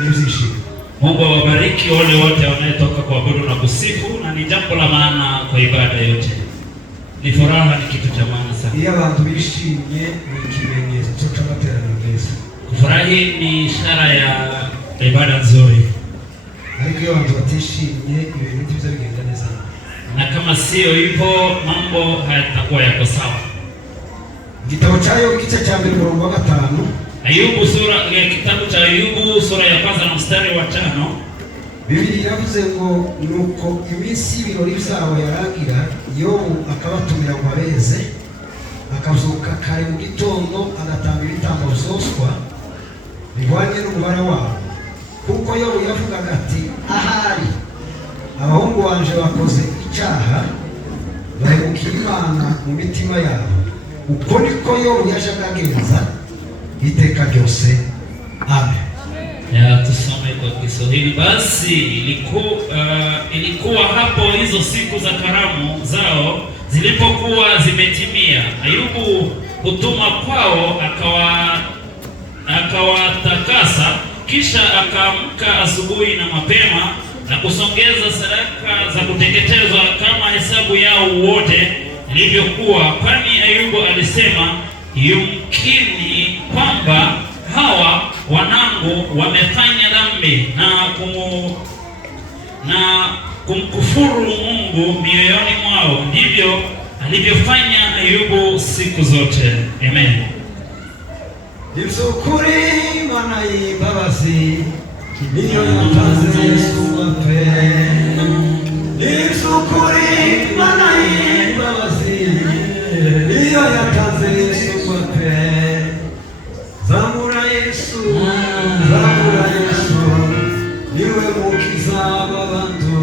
nizishike. Mungu awabariki wale wote wanaotoka kuabudu na kusifu, na ni jambo la maana kwa ibada yote. Ni furaha, ni kitu cha maana sana. Iyo abantu bishimye ni ikimenyetso cy'amateraniro meza. Kufurahi ni ishara ya ibada nzuri. Ariko iyo abantu batishimye ibintu byiza bigenda neza. Na kama sio hivyo mambo hayatakuwa yako sawa. Kitabu cha Ayubu kicha cha 5. Ayubu kitabu cha Ayubu sura ya 1 na mstari wa 5. Biblia yavuze ngo nuko iminsi ibirori byabo yaragira, Yobu akabatumira ngo abeze, akazuka kare mu gitondo agatanga ibitambo byoswa bihwanye n'umubare wabo, kuko Yobu yavugaga ati ahari abahungu banje bakoze icyaha bahemukira Imana mu mitima yabo. Uko niko Yobu yashakagenza iteka ryose. Amen. Ya, tusome kwa Kiswahili. Basi ilikuwa hapo hizo siku za karamu zao zilipokuwa zimetimia, Ayubu hutuma kwao akawatakasa, kisha akaamka asubuhi na mapema na kusongeza sadaka za kuteketezwa kama hesabu yao wote ilivyokuwa, kwani Ayubu alisema, yumkini kwamba hawa wanangu wamefanya dhambi na kumkufuru Mungu mioyoni mwao. Ndivyo alivyofanya Ayubu siku zote. Amen. Ibisukuri Imana y'imbabazi niyo yatanze Yesu wapfe. Ibisukuri Imana y'imbabazi niyo yatanze Yesu wapfe. Zamura Yesu, zamura Yesu, niwe mukiza w'abantu.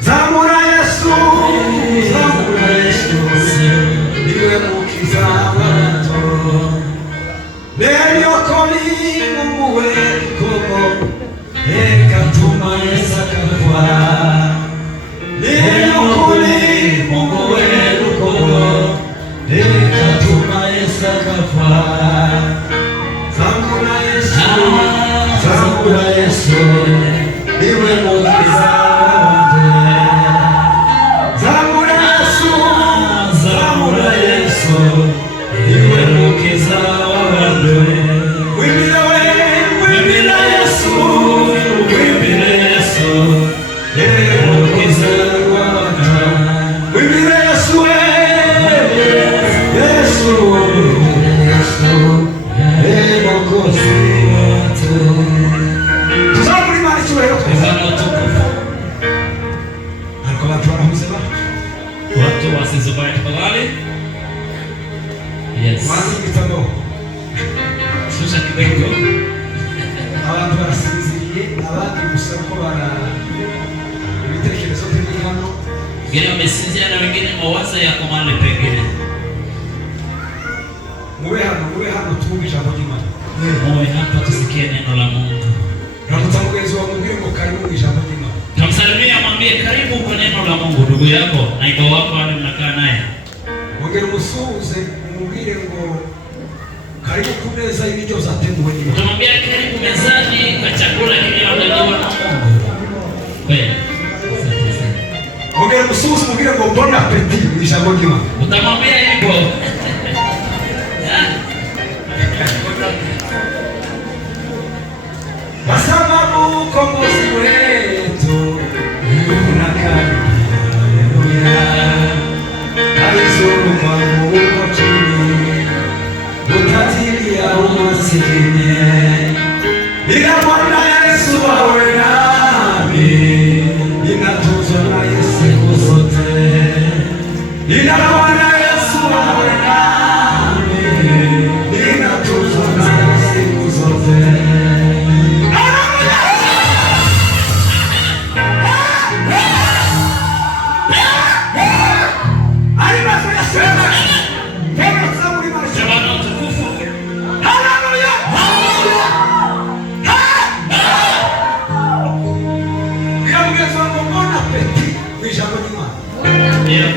Zamura Yesu, zamura Yesu, niwe mukiza w'abantu. Leo koni Mungu wetu, ekatuma Yesu akafa. Leo koni Mungu wetu, ekatuma Yesu akafa. Zamura Yesu, zamura Yesu, niwe mukiza w'abantu. Zamura Yesu, zamura Yesu, niwe mukiza w'abantu. Wimira Yesu, wimira Yesu, niwe mukiza w'abantu. Wimira Yesu, Yesu, Yesu. Watu wasizubaye tafadhali. Yes. Susha kidogo. Abantu barasinziriye, abandi gusa ko ibitekerezo biri hano. Wengine wamesinzia na wengine mawazo yako mahali pengine. Muwe hano tuwe ijambo ry'Imana. Muwe hapa tusikie neno la Mungu. Nakutanguliza wa Mungu ngo karibu ijambo ry'Imana. Tamsalimia, mwambie karibu kwa neno la Mungu ndugu yako na ibo wako wale mnakaa naye. Ongera umusuhuze umubwire ngo karibu ku meza y'ibiryo zateguwe n'Imana. Utamwambia karibu mezani kwa chakula kilichoandaliwa na Mungu. Kweli. Ongera umusuhuze umubwire ngo bon appétit ijambo ry'Imana. Utamwambia hivyo. Kwa sababu ukombozi wetu unakaribia, haleluya. Alizuru Mungu chini, utajiri ya umasikini. Ila Bwana Yesu awe nami, ninatuzwa na Yesu siku zote. Ila Bwana Yesu awe nami, ninatuzwa na Yesu siku zote.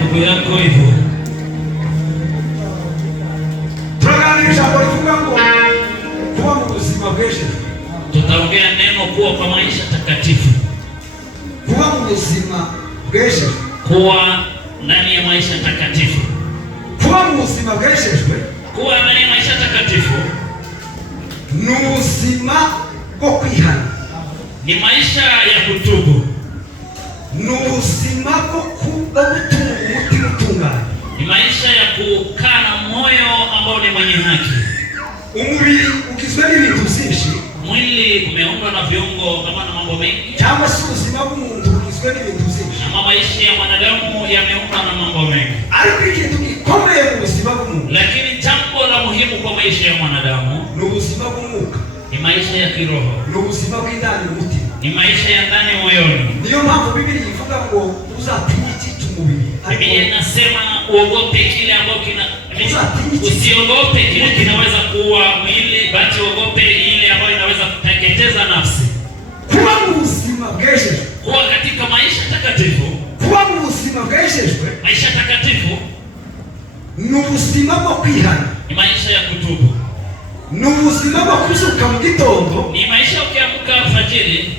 Ndugu yako hivyo. Tunaganisha kwa funga ngo kuwa mu buzima bw'ejo. Tutaongea neno kuwa kwa maisha takatifu. Kuwa mu buzima bwejejwe. Kuwa ndani ya maisha takatifu. Kuwa mu buzima bwejejwe. Kuwa ndani ya maisha takatifu ni ubuzima bwo kwihana. Ni maisha ya kutubu. Ni ubuzima bwo gutunga umutima utunganye. Ni maisha ya kukaa na moyo ambao ni mwenye haki. Umubiri ugizwe n'ibintu byinshi. Mwili umeundwa na viungo kama na mambo mengi. Cyangwa se ubuzima bw'umuntu bugizwe n'ibintu byinshi. Ama maisha ya mwanadamu yameundwa na mambo mengi. Ariko ikintu gikomeye mu buzima bw'umuntu, lakini jambo la muhimu kwa maisha ya mwanadamu ni ubuzima bw'umwuka. Ni maisha ya kiroho. Ni ubuzima bw'indani mu mutima. Ni maisha ya ndani moyoni. Niyo mpamvu Biblia ivuga ngo uzatinye ikitu umubiri. Biblia inasema uogope kile ambacho usiogope kile kinaweza kuwa mwili, bali uogope ile ambayo inaweza kuteketeza nafsi. Kuwa mu buzima bwejejwe. Kuwa katika maisha takatifu. Kuwa mu buzima bwejejwe. Maisha takatifu ni ubuzima bwo kwihana. Ni maisha ya kutubu. Ni ubuzima bwo kuzuka mu gitondo. Ni maisha ukiamka alfajiri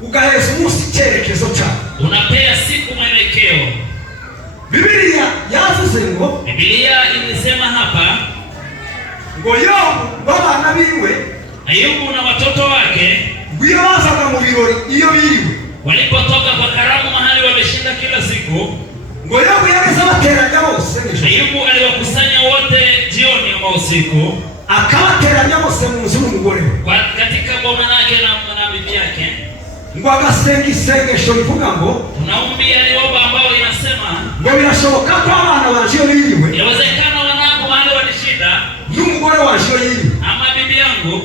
ugaheza umunsi icyerekezo cyawe. Unapea siku mwelekeo. Biblia yavuze ngo, Biblia ilisema hapa ngo Yobu babana biwe, Ayubu na watoto wake, iyo bazaga mu birori iyo biriwe, walipotoka kwa karamu mahali wameshinda kila siku, ngo Yobu yageze abateranya bose. Ayubu aliwakusanya wote jioni au usiku, akabateranya bose mu nzu n'umugore we, katika boma lake na bibi yake, ngo agasenga isengesho rivuga ngo, tunaombi aliomba ambao inasema ngo birashoboka ko abana banje iyo biriwe, inawezekana wanangu wale walishinda n'umugore wanje iyo yiriwe, ama bibi yangu,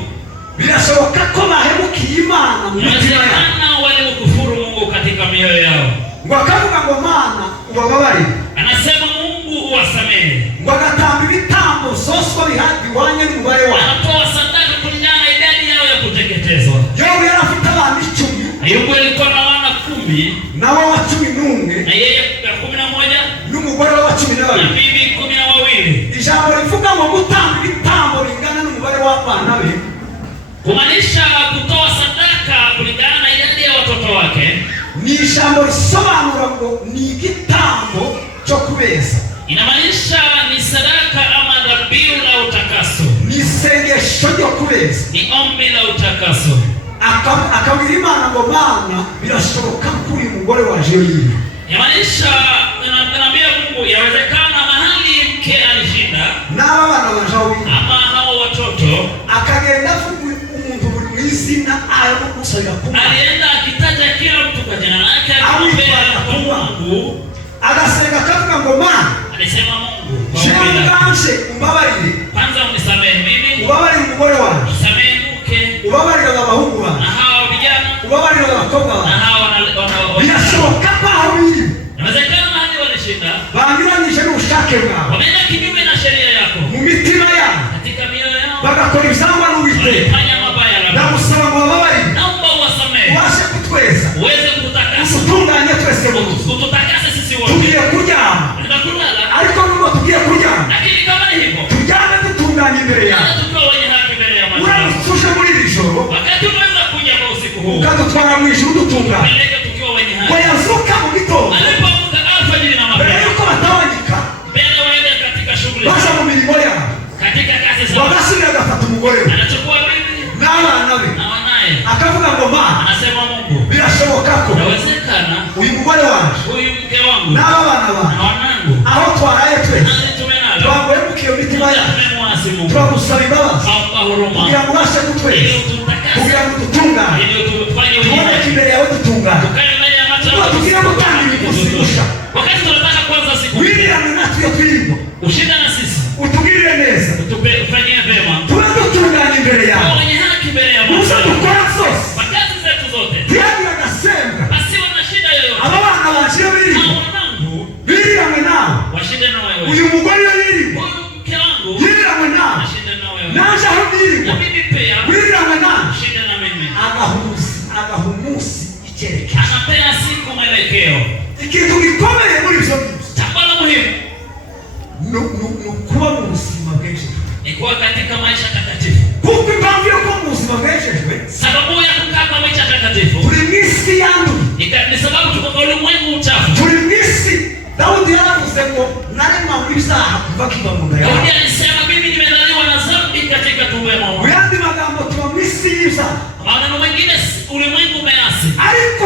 birashoboka ko bahemukiye Imana mu mitima yabo, inawezekana walimkufuru Mungu katika mioyo yao. Ngo akavuga ngo Mana ubababarire. Anasema Mungu uwasamehe. Ngo agatamba ibitambo soswa bihwanye n'umubare wabo. Anatoa sadaka kulingana na idadi yao ya kuteketezwa. Yobu yari afite abana 10. Ayubu alikuwa na wana 10. Nawe wa 11. Na yeye 11. N'umugore wa 12. Na bibi 12. Ijambo rivuga ngo gutamba ibitambo bingana n'umubare w'abana be. Kumaanisha kutoa sadaka kulingana na idadi ya watoto wake. Ni ijambo risobanura ngo ni igitambo cyo kubeza. Inamaanisha ni sadaka ama dhabihu la utakaso. Ni isengesho ryo kubeza. Ni ombi la utakaso. Akabwira Imana ngo Mana birashoboka ko uyu mugore waje yiri. Inamaanisha anamwambia Mungu yawezekana mahali mke alishinda n'aba bana baje ama hao watoto, akagenda avuga umuntu buri mu izina ayo gusabira kuba. Alienda akitaja kila mtu kwa jina lake, akamwambia Mungu, agasenga akavuga ngo Mana, alisema Mungu, jewe umbabarire, kwanza unisamehe mimi, ubabarire umugore wanjye, usamehe mke, ubabarire abahungu banjye, na hao vijana, ubabarire abakobwa banjye, na hao birashoboka ko aho biri inawezekana mahali walishinda banyuranyije n'ubushake bwawe, wameenda kinyume na sheria yako mu mitima yabo, katika mioyo yao bagakora ibyangwa n'Uwiteka. fanya mabaya labda, Ndagusaba ngo bababarire, naomba uwasamehe, ubashe kutweza, uweze kututakasa, utunganye twese mu nzu, ututakase sisi wote. tugiye kuryama, Tunakulala, ariko nubwo tugiye kuryama, lakini kama ni hivyo turyame dutunganye imbere yawe. tukiwa wenye haki mbele ya Mungu. Uramutse muri iri joro Wakati unaweza kuja kwa usiku huu, ukadutwara mu ijuru dutunganye, peleke tukiwa wenye haki. ngo yazuka mu gitondo Alipoamka alfajiri na mbere mapema, yuko batawanyika mbele waende katika shughuli baza zao, mu mirimo yabo, katika kazi zao, bagasubira agafata umugore we anachukua bibi n'abana be, na wanaye, akavuga ngo Mana, anasema Mungu, birashoboka ko inawezekana uyu mugore wanjye huyu mke wangu n'aba bana na banjye wanangu aho twaraye twese nani tumenalo twaguhemukiye mu mitima yacu, tumemwasi Mungu, turagusaba imbabazi omba huruma kugira ngo ubashe kutweza, ili ututakase, kugira ngo dutungane, ili utufanye wenye tuboneke haki, imbere yawe dutungane, tukae mbele ya macho tuba yako. tugiye gutanga ibigusibusha, Wakati tunataka kwanza siku wirirane natwe iyo twirimo, ushinda na sisi, utugirire neza, utufanyie vema, tube dutunganye imbere tuwe yawe, wenye haki mbele ya Mungu. muze dukora zose, Kwa kazi zetu zote ntihagire agasembwa, asiwe na shida yoyote. aba bana banje iyo birimo Hao wanangu biriranywe nawe, washinde na wewe, uyu mugore iyo birimo huyu mke wangu yiriranywe nawe, ashinde na wewe, naje aho birimo na mimi pia wiriranywe nawe. kuva kiva mu nda yawe. Daudi alisema mimi nimezaliwa na dhambi katika tumbo ya mama. Uyandi magambo tuba misiza. Maneno mengine ulimwengu umeasi. Ariko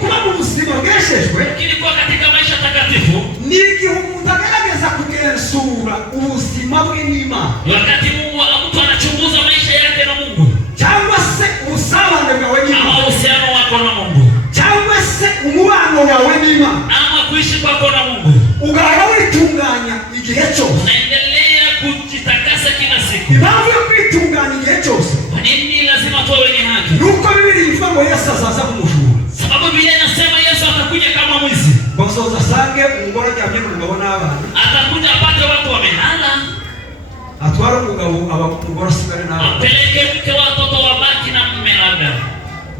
kuba mu buzima bweshejwe, lakini kwa katika maisha takatifu ni igihe umuntu agerageza kugenzura ubuzima bwe n'Imana. Wakati mtu anachunguza maisha yake na Mungu, cyangwa se usabane bwawe n'Imana, ama uhusiano wako na Mungu, cyangwa se umubano wawe n'Imana, ama kuishi kwako na Mungu, ugahora witunganya igihe cyose, unaendelea kujitakasa kila siku. Impamvu yo kwitunganya igihe cyose, kwa nini lazima tuwe wenye haki? nuko Biblia ivuga ngo Yesu azaza kumujura. Sababu Biblia inasema Yesu atakuja kama mwizi. Bazoza sange umugore aryamye n'umugabo n'abana, atakuja apate watu wamelala, atwara umugabo umugore asigare n'abana, apeleke mke watoto wabaki na mume labda.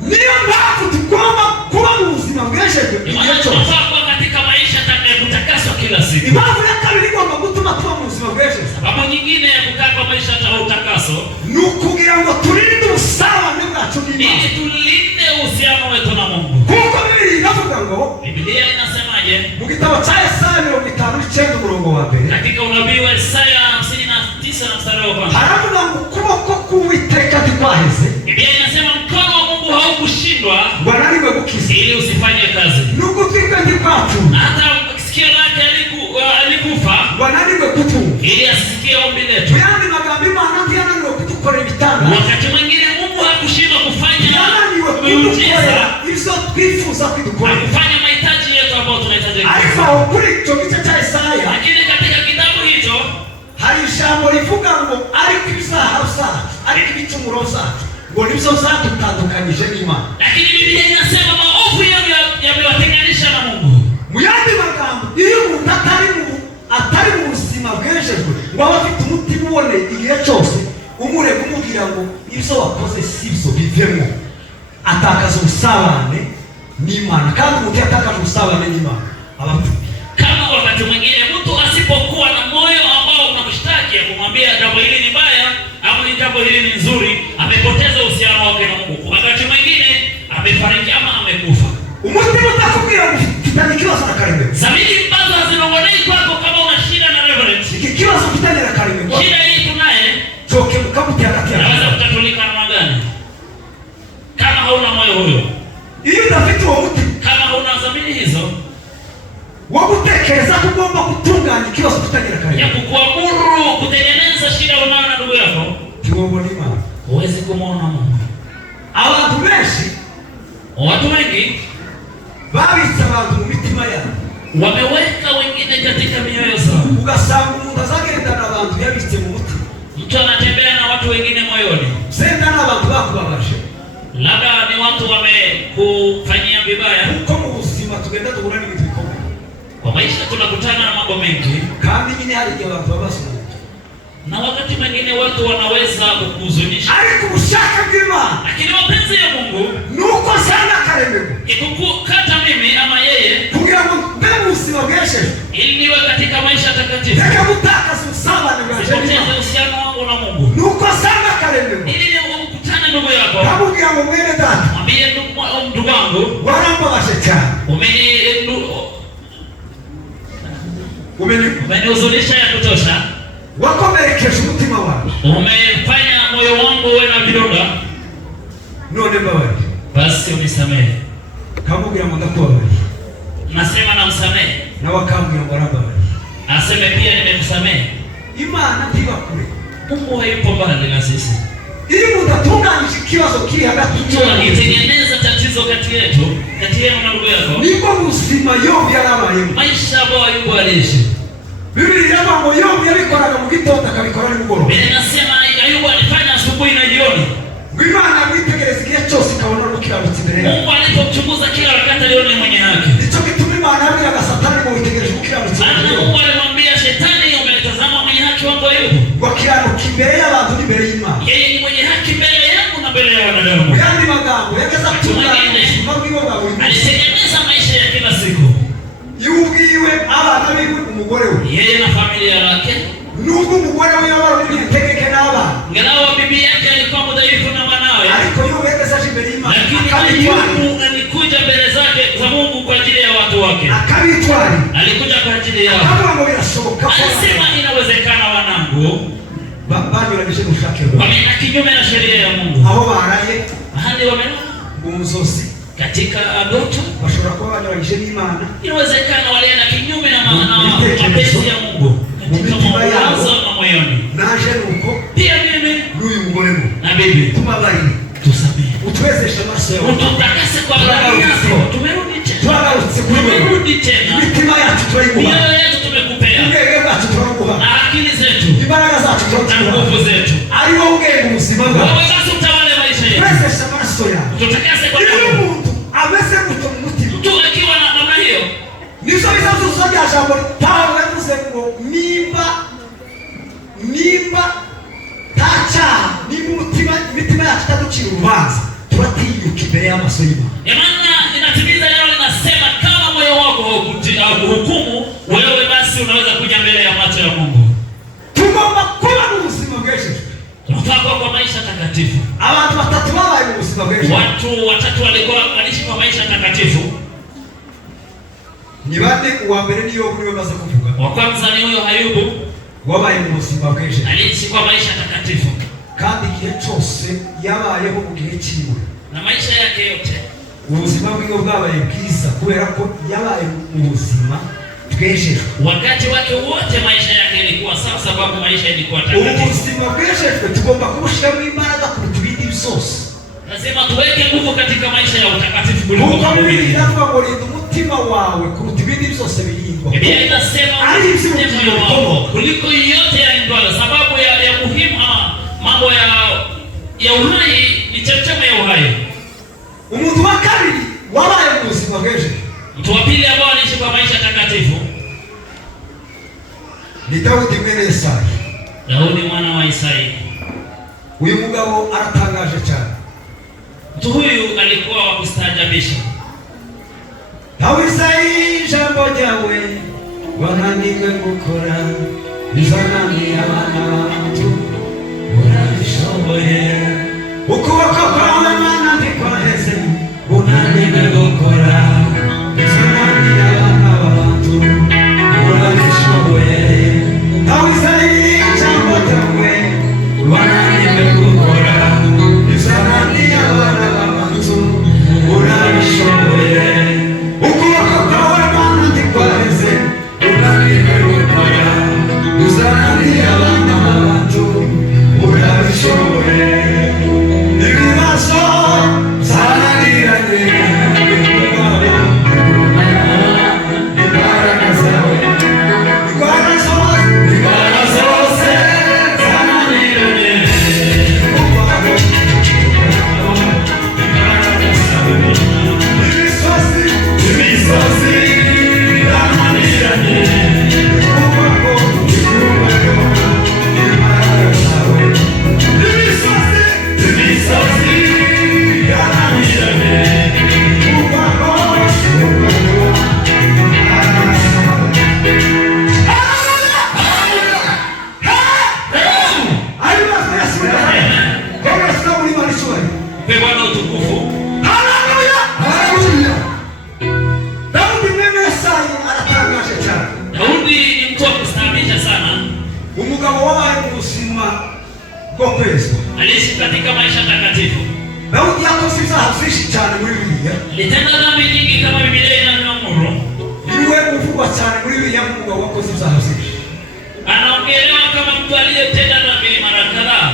Niyo mpamvu tugomba kuba mu buzima bweshejwe igihe cyose, kwa katika maisha kutakaswa kila siku. Impamvu ya kabiri igomba gutuma tuba mu buzima bweshejwe, sababu nyingine ya kukaa kwa maisha ya utakaso ni ukugira ngo turinde ubusabane bwacu n'Imana, ili tulinde uhusiano wetu na Mungu. Kuko Biblia inavuga ngo, Biblia inasemaje? mu gitabo cya Yesaya 59 umurongo wa mbere, katika unabii wa Yesaya 59 na mstari wa kwanza, haravuga ngo ukuboko k'Uwiteka ntikwaheze. Biblia inasema mkono wa Mungu haukushindwa wananiwe gukiza, ili usifanye kazi. n'ugutwi kwe ntikwapfuye, hata sikio lake alikufa wananiwe kutumva, ili asisikie ombi letu. Yandi magambo Imana ntiyananiwe kudukorera ibitangaza. Wakati mwingine Mungu hakushindwa kufanya yananiwe kudukorera ibyo twifuza kudukorera, kufanya mahitaji yetu ambayo tunahitaji. Ariko kuri icyo gice cya Yesaya, lakini katika kitabu hicho hari ijambo rivuga ngo ariko ibizaha byacu, ariko ibicumuro byacu ngo nibyo byadutandukanyije n'Imana. Lakini Biblia inasema maovu yamewatenganisha na Mungu. Mu yandi magambo, iyo umuntu atari mu buzima bwejejwe ngo aba afite umutima ubone igihe cyose, umurega umubwira ngo ibyo wakoze si byo bivemo, atakaza ubusabane n'Imana. Kandi umuntu yatakaje ubusabane n'Imana aba kama wakati mwingine mtu asipokuwa na moyo ambao unamshtaki kumwambia jambo hili ni baya au ni jambo hili ni nzuri, amepoteza uhusiano wake na Mungu. Wakati mwingine amefariki ama amekufa. Umutima utakubwira kitani kibazo na Karime, zamiri mbazo hazinongonei kwako kama una shida na reverence. Iki kibazo kitani na Karime, shida hii tunaye choke mkabuti akati anaweza kutatulika namna gani kama hauna moyo huyo? Iyo udafite uwo mutima, kama hauna zamiri hizo wo gutekereza ko ugomba gutunganya ikibazo kitagira Karime, ya kukuamuru kutengeneza shida unayo na ndugu yako, tiwobona Imana, huwezi kumwona Mungu. Abantu benshi, watu wengi babitse abantu mu mitima yabo, wameweka wengine katika mioyo zao. Ugasanga umuntu azagendana abantu yabitse mu mutima, mtu anatembea na watu wengine moyoni, senda n'abantu bakubabaje, labda ni watu wamekufanyia vibaya. Uko mu buzima tugenda duhura n'ibintu bikomeye, kwa maisha tunakutana na mambo mengi, kandi nyine hari igihe abantu babasoma, na wakati mwingine watu wanaweza kukuhuzunisha, ariko ubushake bw'Imana, lakini mapenzi ya Mungu nuko sana karemeko ikukata mimi ama yeye kugira ngo mbe mu buzima bweshejwe, ili niwe katika maisha takatifu, reka gutakaza ubusabane bwaje n'Imana, uhusiano wangu na Mungu, nuko sana karemeko, ili ukutane ndugu yako, kamubwira ngo mwene data, mwambie ndugu wangu, warambabaje cyane, umenihuzunisha ya kutosha, wakomerekeje umutima wangu, umefanya moyo wangu uwe na vidonda, none mbabarira, basi unisamehe. kamubwira ngo ndakubabarira, nasema namsamehe, nawe akambwira ngo arambabarira, aseme pia nimemsamehe. Imana ntiba kure, Mungu hayupo mbali na sisi. Ili mudatunganyije ikibazo kiri hagati itengeneza tatizo kati yetu, kati yenu na ndugu yako, niko buzima Yobu yarabayemo, maisha ambayo Ayubu aliishi. Biblia inasema ngo Yobu yabikoraga mu gitondo akabikora nimugoroba. Biblia inasema Ayubu alifanya asubuhi na jioni. Imana mwitegereza igihe cyose ikabona n'ukiranutse imbere yayo. Mungu alipomchunguza kila wakati aliona mwenye haki. Ndicho gituma Imana yabwiraga Satani ngo witegereje ukiranutse imbere yayo. Mungu alimwambia Shetani, umetazama mwenye haki wangu Ayubu, wakiranuka imbere y'abantu n'imbere y'Imana. Yeye ni mwenye haki mbele yangu na mbele ya wanadamu. Yandi magambo yageza kutunganya ubuzima bwiwe bwa buri munsi. Alitengeneza maisha ya kila siku, yubwiwe abana biwe, umugore we, yeye na familia yake. Nubwo umugore we yabara n'itegeke n'abana, ngalawa bibi yake alikuwa mdhaifu na mwanawe, ariko Yobu yageza imbere y'Imana, lakini Ayubu alikuja mbele zake za Mungu kwa ajili ya watu wake. wake. Akabitwari. Alikuja kwa ajili yao. Akavuga birashoboka. Alisema inawezekana wanangu. Banyuranyije gushaka Yehova. Wameenda kinyume na sheria ya Mungu. Aho baraye. Ahandi wamelala. Umuzosi. Katika ndoto. Bashobora kuba banyuranyije n'Imana. Inawezekana walienda kinyume na mapenzi ya Mungu. Katika mawazo na moyoni. Naje nuko. Pia mimi. N'uyu mugore mu. Na bibi. Tumabarire. Tusamehe. Utwezeshe amaso yawe. Ututakase kwa damu yako. Tumerudi tena. Twagarutse kuri wewe. Tumerudi tena. Imitima yacu turayiguha. Mioyo yetu tumekupea. Ubwenge bwacu turaguha. Na akili zetu. Imbaraga zacu Na turaguha. nguvu zetu. Ari wowe ubwenge mu buzima bwawe. Wewe basi utawale maisha yetu. Twezeshe amaso yawe. Tutakase kwa Iyo damu. umuntu ameze gutyo mu mutima. Mtu akiwa na namna hiyo. Nizo bizazuzo bya jambo Pawulo yavuze ngo nimba tacha imitima yacu itaducira urubanza turatinyuka imbere y'amaso y'Imana. Maana inatimiza neno linasema kama moyo wako haukuhukumu wewe, basi unaweza kuja mbele ya macho ya Mungu. Tugomba kuba mu buzima bw'Yesu. Tunafaa kuwa kwa maisha takatifu. Abantu batatu babaye mu buzima bw'Yesu. Watu watatu walikuwa wanaishi kwa maisha takatifu. Ni bande? Uwa mbere ni Yobu, niwe maze kuvuga. Wa kwanza ni huyo Ayubu, wabaye mu buzima bw'Yesu. aliishi kwa maisha takatifu. Kandi igihe cyose yabayeho mu gihe cyiwe. Na maisha yake yote. Ubuzima bwiwe bwabaye bwiza kubera ko yabaye mu buzima bw'Yesu. Wakati wake wote maisha yake ilikuwa sawa, sababu maisha ilikuwa takatifu. Ubuzima bw'Yesu tugomba kubushiramo imbaraga kuruta ibindi byose. Lazima tuweke nguvu katika maisha ya utakatifu kuliko mambo mengine. Inavuga ngo rinda umutima wawe kuruta ibindi byose birindwa. Biblia inasema moyo wako kuliko yote yalindwa, sababu ya muhimu mambo ya uhai ni chemchemi ya uhai. Umuntu wa kabiri wabaye mu buzima bw'Yesu. Mtu wa pili ambao anaishi kwa maisha takatifu ni Daudi mwene Yesaya. Daudi mwana wa Isai. Uyu mugabo aratangaje cyane. Mtu huyu alikuwa wa kustaajabisha. Dawisai jambo ryawe wananiwe gukora bizanani abana batu urabishoboye. Ukuboko kwawe Mana ndikwaheze unaniwe gukora bizanani abana batu urabishoboye. Dawisai jambo ryawe wananiwe gukora bizanani abana batu urabishoboye. Ukuboko kwawe Mana ndikwaheze unaniwe gukora bizanani abana batu urabishoboye. Ibibazo zananiranye imbaraga zawe, indwara zose zananiranye imbaraga zawe, imisozi yananiranye imbaraga zawe, imisozi yananiranye Bwana utukufu. Daudi mwene Yesaya aratangaje cyane. Daudi ni mtu wa kustaajabisha sana. Umugabo wabaye mu buzima bwo kwezwa. Aliishi katika maisha takatifu. Daudi yakoze ibyaha byinshi cyane muri Bibiliya. Alitenda dhambi nyingi kama Biblia inavyoamuru. Niwe uvugwa cyane muri Bibiliya nk'umugabo wakoze ibyaha byinshi. Anaongelewa kama mtu aliyetenda dhambi mara kadhaa.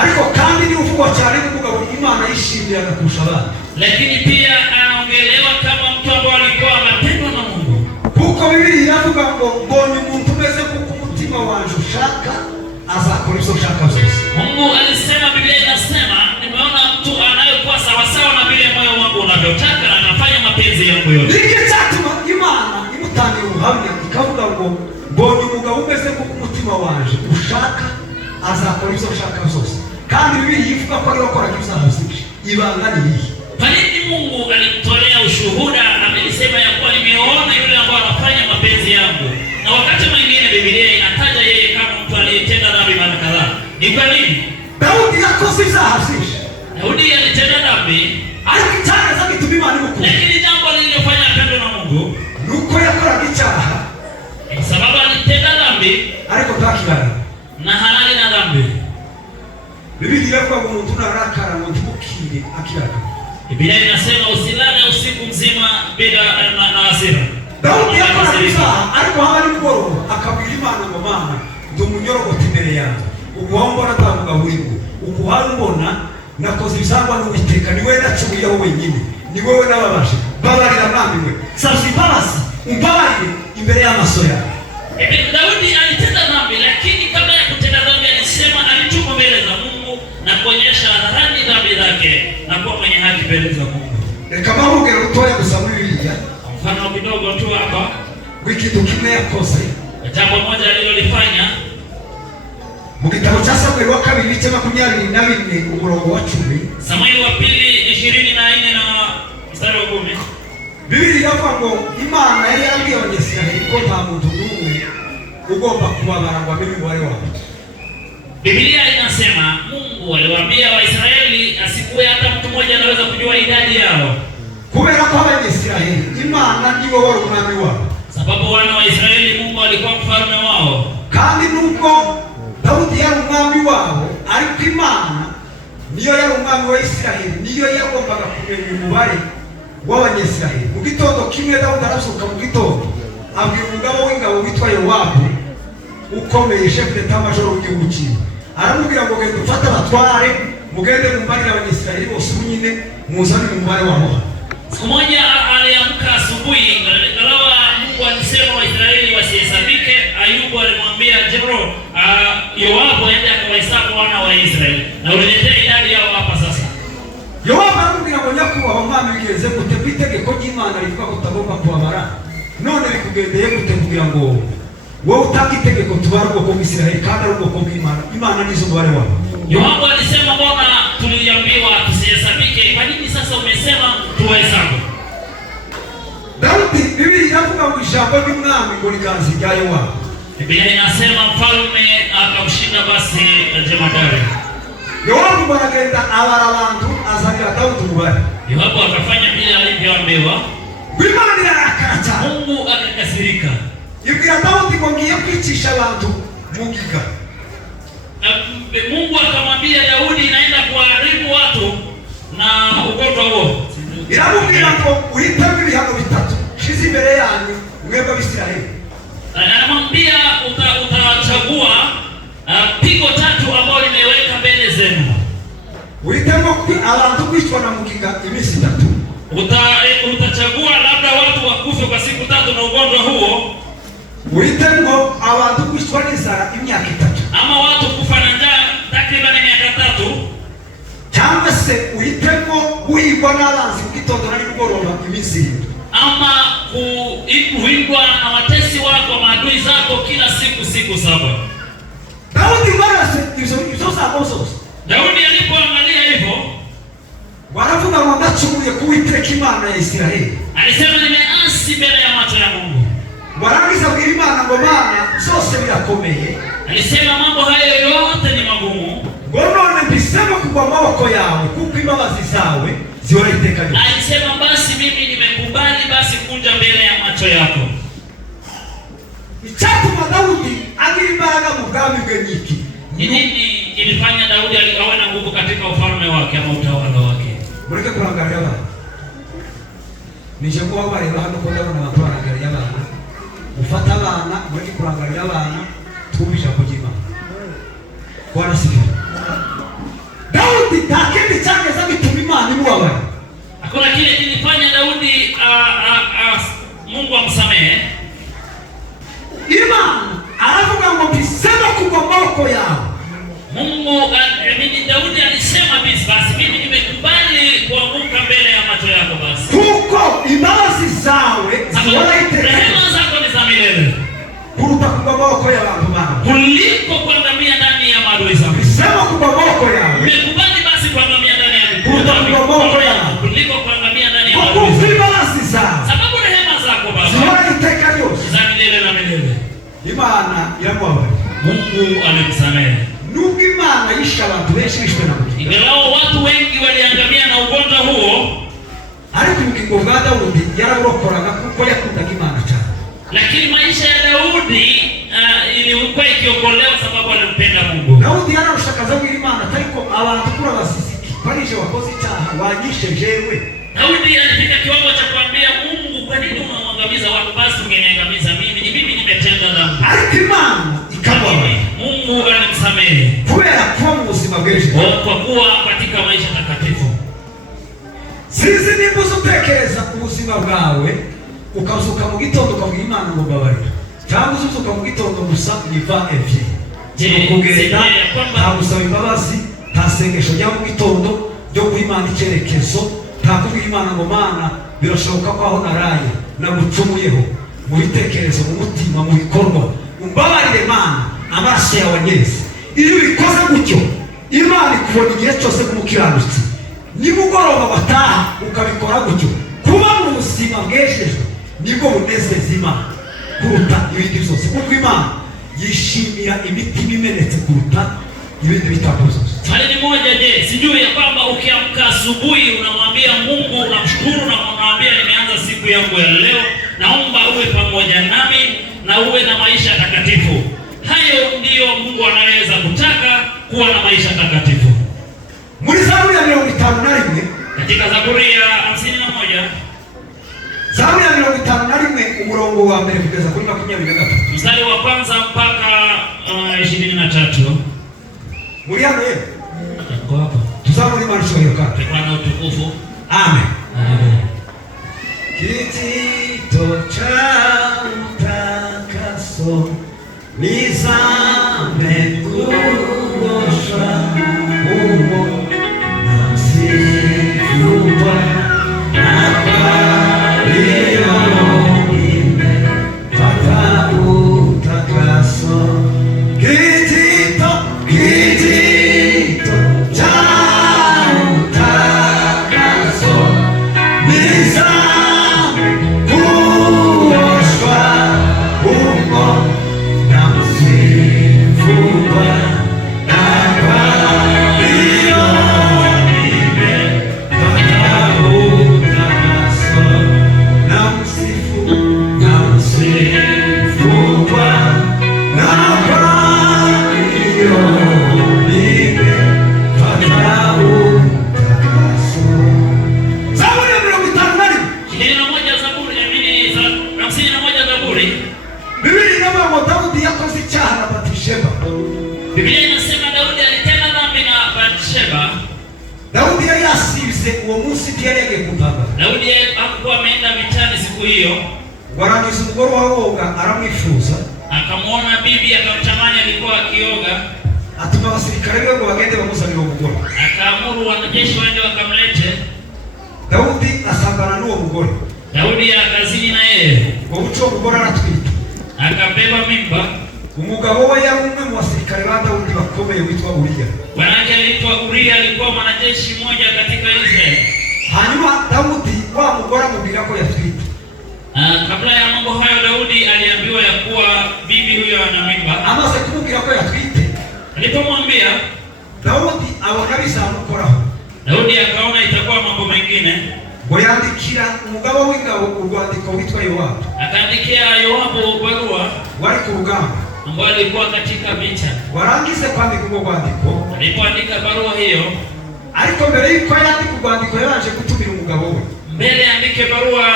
Ariko kandi ni uvugwa cyane nk'umugabo Imana yishimiye kurusha abandi. Lakini pia anaongelewa kama mtu ambaye alikuwa anapendwa na Mungu. Kuko Bibiliya iravuga ngo mbonye umuntu umeze kuko umutima wanje ushaka azakora ibyo ushaka byose. Mungu alisema, Biblia inasema, nimeona mtu anayekuwa sawa sawa na vile moyo wangu unavyotaka na anafanya mapenzi yangu yote. Niki cyatuma Imana imutangira ubuhamya ikavuga ngo mbonye umugabo umeze kuko umutima wanje ushaka azakora ibyo ushaka byose. Kandi Bibiliya ivuga ko ari wakora ibyaha byinshi. Ibanga ni iyi. Kwa nini Mungu alimtolea ushuhuda na alisema ya kuwa nimeona yule ambaye anafanya mapenzi yangu? Na wakati mwingine Biblia inataja yeye kama mtu aliyetenda dhambi mara kadhaa. Ni kwa nini? Daudi yakoze ibyaha byinshi. Daudi alitenda dhambi, ariko cyane zagitumye Imana imukunda. lakini jambo lililofanya apendwe na Mungu nuko umuntu narakara ngo ndimukire akiraka. Biblia inasema usilale usiku mzima bila na hasira. Daudi yakora bizaha ariko haba ari mugoroba akabwira Imana ngo Mana ndi umunyorogote imbere yanjye. Ubuhombo natavuga buringo. Ubuhambona nakoze ibisangwa n'Uwiteka ni wewe nacubiyeho wenyine. Ni wewe nababaje. Babarira mwami we. Sasa imbabazi umbabarire imbere y'amaso yawe. Daudi alitenda dhambi, lakini kabla ya kutenda dhambi alisema alitubu mbele za Mungu na kuonyesha hadharani dhambi zake na kuwa mwenye haki mbele za Mungu. Kama urugero rutoya gusa muri Bibiliya, mfano kidogo tu hapa, w'ikintu kimwe yakoze, jambo moja alilolifanya mu gitabo cya Samueli wa kabiri bice 24 umurongo wa 10. Samueli wa pili 24 na mstari wa 10. Biblia iravuga ngo Imana yari yarabwiye Abanyisiraheli ko nta muntu n'umwe ugomba kubabara ngo amenye umubare wabo. Biblia inasema Mungu aliwaambia Waisraeli asikuwe hata mtu mmoja anaweza kujua idadi yao. Kubera ko Abanyisiraheli Imana ndiwe wari umwami wabo. Sababu wana wa Israeli Mungu alikuwa mfalme wao. Kandi nubwo Daudi yari umwami wabo ariko Imana niyo yari umwami wa Israeli, niyo yagombaga kumenya umubare w'Abanyisiraheli. Mu gitondo kimwe Daudi arasohoka mu gitondo abwira umugabo w'ingabo witwa Yowabu ukomeye chef d'etat major w'igihugu cyiwe, aramubwira ngo genda ufate abatware mugende mumbarira Abanyisiraheli bose nyine muzane umubare wabo. Siku moja aliamka asubuhi, ngalawa Mungu alisema Waisraeli wasihesabike. Ayubu alimwambia Jero Yoabu aende akawahesabu wana wa Israeli na uletea idadi yao hapa sasa. Yoabu aramubwira ngo nyakubahwa mwami wigeze gute itegeko ry'Imana rivuga ko utagomba kubabara, none rikugendeye gute kugira ngo wowe utaka itegeko tubara ubwoko bw'Isiraheli kandi ari ubwoko bw'Imana, Imana nizo umubare wabo. Yoabu alisema mbona tuliambiwa tusihesabike, kwa nini sasa umesema tuwahesabu? Daudi Biblia inavuga ngo ijambo ry'umwami ngo liganzi rya Yoabu. Biblia inasema mfalme akamshinda basi jemadari. Yoabu baragenda abara abantu azabira Daudi umubare. Yoabu akafanya vile alivyoambiwa. Imana irarakara. Mungu akakasirika. Ibwira Daudi ngo ngiye kwicisha abantu mugiga. Mungu akamwambia Daudi naenda kuharibu watu na ugonjwa huo. Iramubwira ngo uhitamo ibihano bitatu shize imbere yanyu mwebwe Abisiraheli. Anamwambia utachagua pigo tatu ambao nimeweka mbele zenu. Uhitamo abantu kwicwa na mugiga iminsi 3. Utachagua labda watu wakufe kwa siku 3 na ugonjwa huo. Uhitamo abantu kwicwa n'inzara imyaka 3. Ama watu kufa na njaa takriban miaka 3. Cyangwa se uhitamo guhigwa n'abanzi mu gitondo na nimugoroba iminsi 7. Ama kuhigwa na watesi wako maadui zako kila siku 7. Daudi barase izo sako zose. Daudi alipoangalia hivyo, waravuga ngo ndacumuye kuwiteka Imana ya Israeli. Alisema nimeasi mbele ya macho ya Mungu. Warangiza bwira Imana ngo Mana zose birakomeye. Alisema mambo hayo yote ni magumu. Ngo none mbisema kugwa maboko yawe kuko imbabazi zawe zihora iteka ryose. Alisema basi mimi nimekubali basi kunja mbele ya macho yako. Icyatuma Daudi agira imbaraga mu bwami bwe nyiki. Nini ilifanya Daudi awe na nguvu katika ufalme wake ama utawala wake? Mureke kurangalia bana. Nije kuba bareba hano ko ndabona abantu barangalia bana. Ufata abana mureke kurangalia bana twubisha ko jima. Bwana sifa. Daudi takindi chake za bituma Imana imubabaye. Hakuna kile kilifanya Daudi Mungu amsamehe. Imana aravuga ngo bisema kugwa maboko yawe. Mungu Daudi alisema basi mimi nimekubali kuanguka mbele ya macho yako basi. Kuko imbabazi zawe zihora iteka. Rehema zako ni za milele. Kuruta kugwa maboko y'abantu bana. Kuliko kuangamia ndani ya maadui zako. Bisema kugwa maboko yawe. Nimekubali basi kuangamia ndani ya maadui. Kuruta kugwa maboko yawe. Kuliko kuangamia ndani ya maadui. Kuko imbabazi zawe. Sababu rehema zako baba zihora iteka ryose. Za milele na milele. Imana iramubabaye. Mungu amemsamehe. Nubwo Imana yishe abantu benshi bishwe na mugiga. Ingawa watu wengi waliangamia na ugonjwa huo, ariko ubugingo bwa Daudi yaraburokoraga kuko yakundaga Imana cyane. Lakini maisha ya Daudi ilikuwa ikiokolewa sababu alimpenda Mungu. Daudi yararushakaza kugira Imana ariko abantu urabasiziki barije wakoze icyaha wanyishe jewe. Daudi alifika kiwango cha kuambia Mungu, kwa nini unamwangamiza watu? Basi ungeniangamiza mimi, ni mimi nimetenda dhambi. Ariko Imana ikababara. Mungu alimsamehe kubera kuba mu buzima bw'ejo, kwa kuwa katika maisha takatifu. Sinzi nimba utekereza ubuzima bwawe ukazuka mu gitondo ukabwira Imana ngo mbabarira, cyangwa uzuka mu gitondo gusa niva evye kugenda nta gusaba imbabazi, nta sengesho rya mu gitondo ryo guha Imana icyerekezo, nta kubwira Imana ngo Mana birashoboka ko aho naraye nagucumuyeho mu bitekerezo, mu mutima, mu bikorwa, umbabarire Mana, amaraso yawe anyeze. Iyo ubikoze gutyo Imana ikubona igihe cyose nk'umukiranutsi. Nimugoroba bataha ukabikora gutyo, kuba mu buzima bwejejwe nibwo bunezeza Imana kuruta ibindi byose, kuko Imana yishimira imitima imenetse kuruta ibindi bitambo byose. Swali ni moja, je, sijui ya kwamba ukiamka asubuhi unamwambia Mungu, unamshukuru na unamwambia nimeanza siku yangu ya leo, naomba uwe pamoja nami na uwe na maisha takatifu. Hayo ndiyo Mungu anaweza kutaka, kuwa na maisha takatifu. Muri Zaburi ya 51, katika Zaburi ya 51, Zaburi ya 51 umurongo wa mbere kugeza kuri 23, mstari wa kwanza mpaka 23. Muri hano yeye kwa hapa tuzamuri marisho hiyo kati kwa na utukufu. Amen. Amen. Kitito cha utakaso nizame kuoshwa humo na msifungwa na walio nimepata utakaso. Kitito cha utakaso nizame kuoshwa humo na msifungwa na walio nimepata utakaso. Na msifungwa na walio nimepata utakaso. Zaburi ya 51. Zaburi. Biblia inasema Daudi yakoze icyaha na Batisheba. Biblia inasema Daudi alitenda dhambi na Batisheba. Daudi yari yasibye uwo munsi yari yagiye gutanga. Daudi hakuwa ameenda vitani siku hiyo. Warangiza umugore wa woga aramwifuza. Akamwona bibi akamtamani, alikuwa akioga. Atuma abasirikare be ngo bagende bamuzanire umugore. Akaamuru wanajeshi waende wakamlete. Daudi asangana n'uwo mugore. Daudi akazini na yeye. Ngo buco umugore aratwita. Akabeba mimba. Umugabo we yari umwe mu basirikare ba Daudi bakomeye witwa Uriya. Bwanake aliitwa Uriya, alikuwa mwanajeshi mmoja katika Israeli. Hanyuma Daudi wa mugore amubwira ko yatwita. Kabla ya mambo hayo Daudi aliambiwa ya kuwa bibi huyo ana mimba. Amaze kumubwira ko yatwite, alipomwambia Daudi abona bizamukoraho. Daudi akaona itakuwa mambo mengine. Ngo yandikira umugabo w'ingabo urwandiko witwa Yoabu. Akaandikia Yoabu barua, wari ku rugamba, ambaye alikuwa katika vita. Warangize kwandika urwo rwandiko. Alipoandika barua hiyo, ariko mbere yuko yandika urwandiko yabanje gutumira umugabo we. Mbele andike barua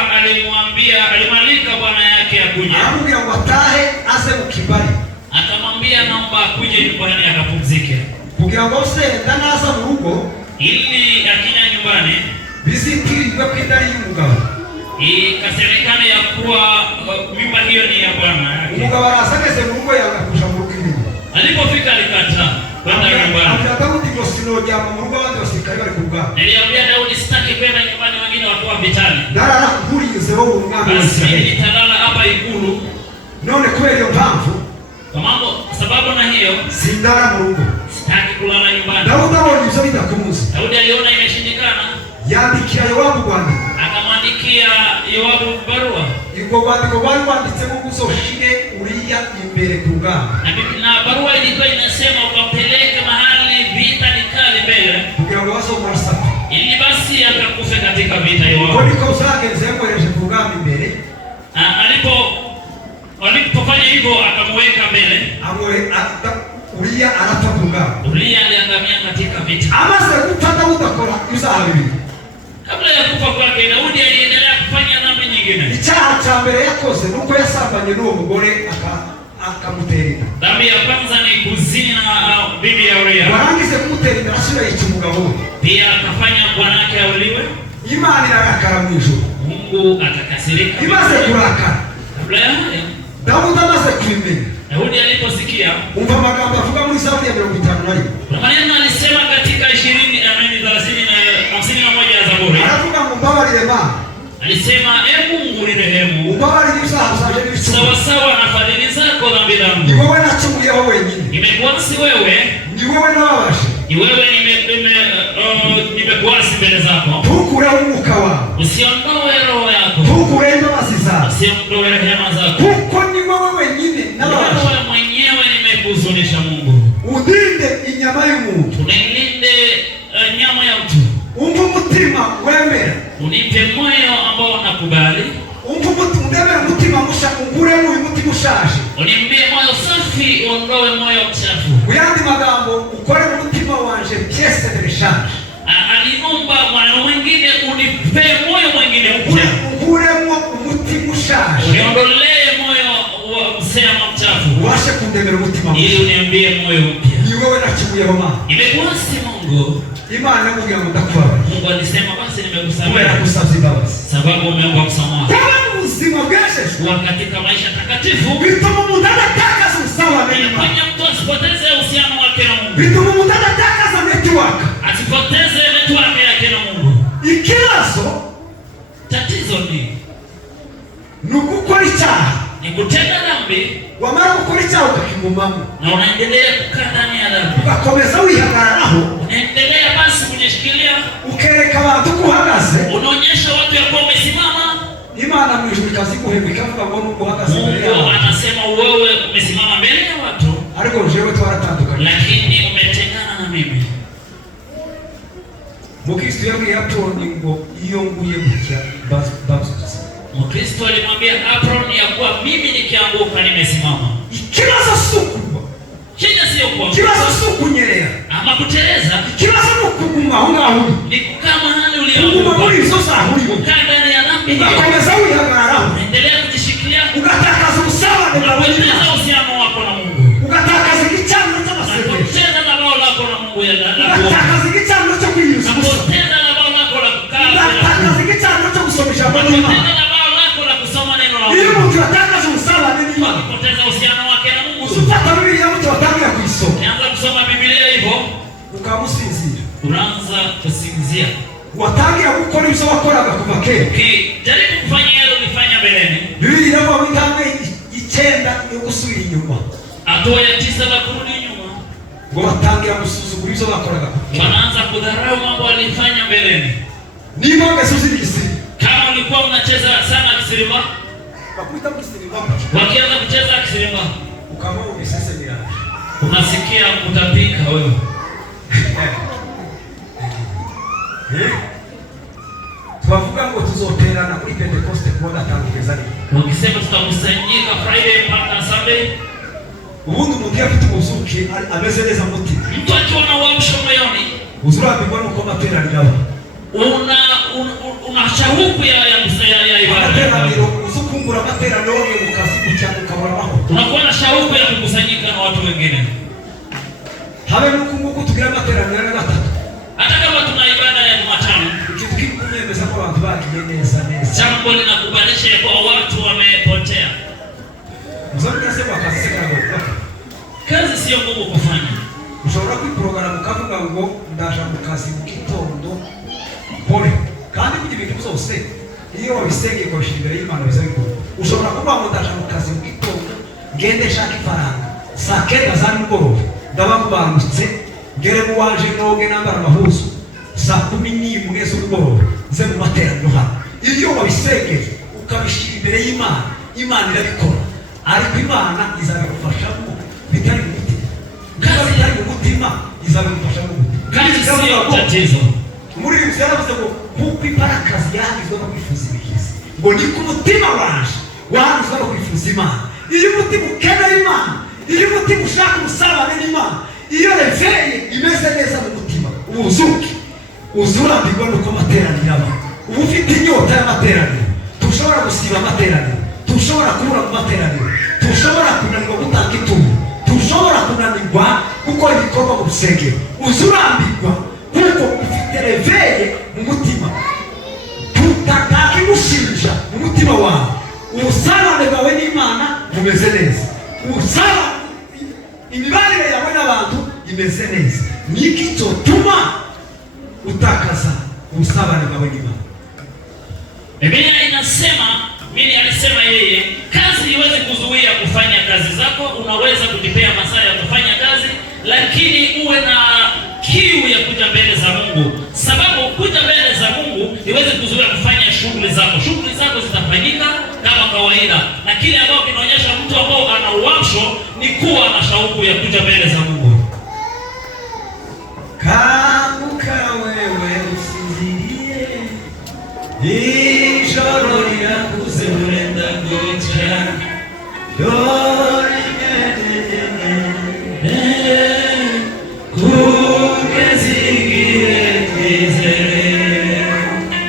alimwalika bwana yake akuje. Aramubwira ngo atahe aze mu kibali. Akamwambia naomba akuje nyumbani akapumzike. Kugira ngo se ndanaza mu rugo, ili akina nyumbani bizitirirwe ko indari y'umugabo. Ikasemekana ya kuwa mimba hiyo ni ya bwana yake. Umugabo arasageze mu rugo yagakusha mu rugo. Alipofika alikataa kwenda nyumbani. Ambia Daudi ngo sinojyama mu rugo abandi basirikare bari ku rugamba. Niliambia Daudi sitaki kwenda nyumbani, wengine wakiwa vitani. Darara kurize wo umwami wa Israeli. Nitalala hapa ikulu. None kubera iyo mpamvu, sababu na hiyo sindara mu rugo. Sitaki kulala nyumbani. Daudi abonye ibyo bidakumuza. Daudi aliona imeshindikana. Yandikira Yoabu rwandiko. Akamwandikia Yoabu barua. Ubwo rwandiko bari rwanditsemo uzoshire Uriya imbere ku rugamba. Na barua ilikuwa inasema ukapeleke mahali vita nikali mbele. Kugira ngo bazomurasa. Ili basi akakufa katika vita Yoabu. Kwa niko zagenze ngoreje ku rugamba imbere. Walipofanya hivyo akamweka mbele. Uriya arapfa ku rugamba. Uriya aliangamia katika vita. Amaze gupfa Dawudi akora ibyaha bibiri. Kabla ya kufa kwake Daudi aliendelea kufanya dhambi nyingine. Icyaha cya mbere yakoze nuko yasambanye n'uwo mugore akamutera inda. Dhambi ya kwanza ni kuzini na bibi ya Uria. Warangize kumutera inda asubira yica umugabo we. Pia akafanya bwanake auliwe. Imana irarakara mu ijuru. Mungu atakasirika. Imaze kurakara. Kabla ya hayo Daudi amaze kubimenya. Daudi aliposikia, umva amagambo avuga muri Zaburi ya 51. Kuna maneno alisema katika 51 ya Zaburi. Aravuga ngo mbabarire Mana. Alisema Mungu nirehemu. Umbabarire ibyaha byanjye n'ibicumuro. Sawa sawa na fadhili zako dhambi zangu. Ni wowe nacumuyeho wenyine. Nimekuasi wewe. Ni wowe nababaje. Ni wewe nimekuasi mbele zako. Ntukureho umwuka wawe. Usiondoe roho yako. Ntukureho imbabazi zawe. Usiondoe rehema zako. Kuko ni wowe wenyine nababaje. Wewe mwenyewe nimekuhuzunisha Mungu. Udinde inyama y'umuntu. Unilinde nyama ya mtu. Umva umutima wemera. Unipe moyo ambao unakubali. Umva umutima musha unguremo umutima ushaje. Unimbie moyo safi, uondoe moyo mchafu. Uyandi magambo ukore umutima wanje pièce de rechange. Aliomba mwana mwingine unipe moyo mwingine mpya. Unguremo umutima ushaje. Uniondolee moyo wa msema mchafu. Washe kundemera umutima mpya. Ili uniambie moyo mpya. Ni wewe nachimuyeho Mana. Imekuasi Mungu. Imana kugira ngo ndakubabara. Mungu alisema basi nimekusamehe. Wewe nakusabye imbabazi. Sababu umeomba msamaha. Kama uzima bweshejwe katika maisha takatifu bituma umuntu adatakaza ubusabane n'Imana. Inafanya mtu asipoteze uhusiano wake na Mungu. Bituma umuntu adatakaza network. Asipoteze network yake na Mungu. Ikibazo tatizo ni gukora icyaha. Ni kutenda dhambi. Wamara gukora icyaha ukakigumamo. Na unaendelea kukaa ndani ya dhambi. Ugakomeza wihagararaho. Unaendelea basi kujishikilia. Ukereka abantu ko uhagaze. Unaonyesha watu ya kuwa umesimama. Imana mu ijuru ikaziguhemba ikavuga ngo nuko uhagaze mbere yabo. Mungu anasema wewe umesimama mbele ya watu. Ariko jewe twaratandukanye. Lakini umetengana na mimi. Mukristo yabwiye Aproni ngo iyo nguye gutya bazuza. Mkristo alimwambia Aproni ya kuwa mimi nikianguka nimesimama. Ikibazo sukubwa. Shida sio kwa. Ikibazo sukunyerera. Ama kuteleza. Ikibazo nukuguma aho ngaho. Ni kukaa mahali ulipo. Kuguma muri izo saho uri. Kukaa ndani ya dhambi. Ugakomeza wihagararaho. Unaendelea kujishikilia. Ugatakaza ubusabane bwawe n'Imana. Uhusiano wako na Mungu. Ugatakaza igicaniro cy'amasezerano. Unapoteza nabao lako na Mungu ya ndani. Ugatakaza igicaniro cyo kwiyuzuza. Unapoteza nabao lako la kukaa. Ugatakaza igicaniro cyo gusomesha abantu n'Imana. Unapoteza nabao lako la kusoma neno la Mungu. Iyo umuntu yatakaje ubusabane n'Imana. Unapoteza uhusiano wake na Mungu. Usufata Biblia mtu watangira kuisoma. Ukianza kusoma Biblia hivyo, ukamusinzira. Unaanza kusinzia. Watangira gukora ibyo wakoraga kuva kera. Jaribu kufanya yale ulifanya mbeleni. Biblia inavuga intambwe 9 yo gusubira inyuma. Hatua ya 9 la kurudi nyuma. Ngo batangira gusuzugura ibyo bakoraga kuva kera. Wanaanza kudharau mambo walifanya mbeleni. Niba ungesuzira kisiri. Kama ulikuwa unacheza sana kisirimba, bakuita kisirimba. Wakianza kucheza kisirimba, ukamwa umesesemea. Unasikia kutapika wewe. Twavuga ngo tuzoterana kuri Pentecoste kuwa gatangukeza ni. Ukisema tutakusanyika Friday mpaka Sunday, ubundi umuntu afite ubuzuki ameze neza muti. Mtu akiwa na uamsho moyoni, uzurambirwa nuko materaniro aba. Una shauku ya ibada. Materaniro uzukumbura materaniro yo mukazi kucyana ukabona aho. Unakuwa na shauku ya kukusanyika na watu wengine. Habe nuko nguko tugira materaniro ya gatatu. Hata kama tuna ibada ya Jumatano, ikintu kikunyemeza ko abantu bagiye neza. Jambo linakubalisha kwa watu wamepotea. Mzambi sema kazi yako. Kazi sio ngumu kufanya. Ushobora kwiprogaramu kavuga ngo ndaje mu kazi mu gitondo pole kandi kugira ibintu byose iyo wabisenge ko shingiro y'Imana bizabikora. Ushobora kuba ngo ndaje mu kazi mu gitondo ngende shaka ifaranga saa 9 za nimugoroba ndabakubangutse ngere mu waje noge nambara amahuzu saa 11 z'umugoroba nze mu materaniro hano. Iyo wabisenge ukabishira imbere y'Imana, Imana irabikora. Ariko Imana izabigufashamo bitari mu mutima. Kazi itari mu mutima izabigufashamo. Kazi sio tatizo. Muri ibi byaravuze ngo nkuko iparakazi yagizwe no kwifuza ibigize ngo ni ku mutima wanje wahanyuzwe no kwifuza Imana. Iyo umutima ukeneye Imana iyo umutima ushaka gusabana n'Imana, iyo reveye imeze neza mu mutima, ubuzuke uzurambirwa nuko amateraniro aba. Uba ufite inyota y'amateraniro, tushobora gusiba amateraniro, tushobora kubura mu materaniro, tushobora kunanirwa gutanga ituro, tushobora kunanirwa gukora ibikorwa mu rusengero. Uzurambirwa kuko ufite reveye mu mutima, tutakakigushinja mu mutima wawe. Ubusabane bwawe n'Imana bumeze neza, ubusabane imibanire yawe n'abantu imeze neza. Niki cyotuma utakaza ubusabane bwawe n'Imana? Biblia inasema, mimi alisema yeye, kazi iweze kuzuia kufanya kazi zako. Unaweza kujipea masaa ya kufanya kazi, lakini uwe na kiu ya kuja mbele za Mungu, sababu kuja mbele za Mungu iweze kuzuia kufanya shughuli zako. Shughuli zako zitafanyika kama kawaida, na kile ambao kinaonyesha mtu ambao ana uamsho ni kuwa na shauku ya kuja mbele za Mungu. Kamuka wewe usinzilie, ijoro lirakuze urenda guca, kugezigire twizere.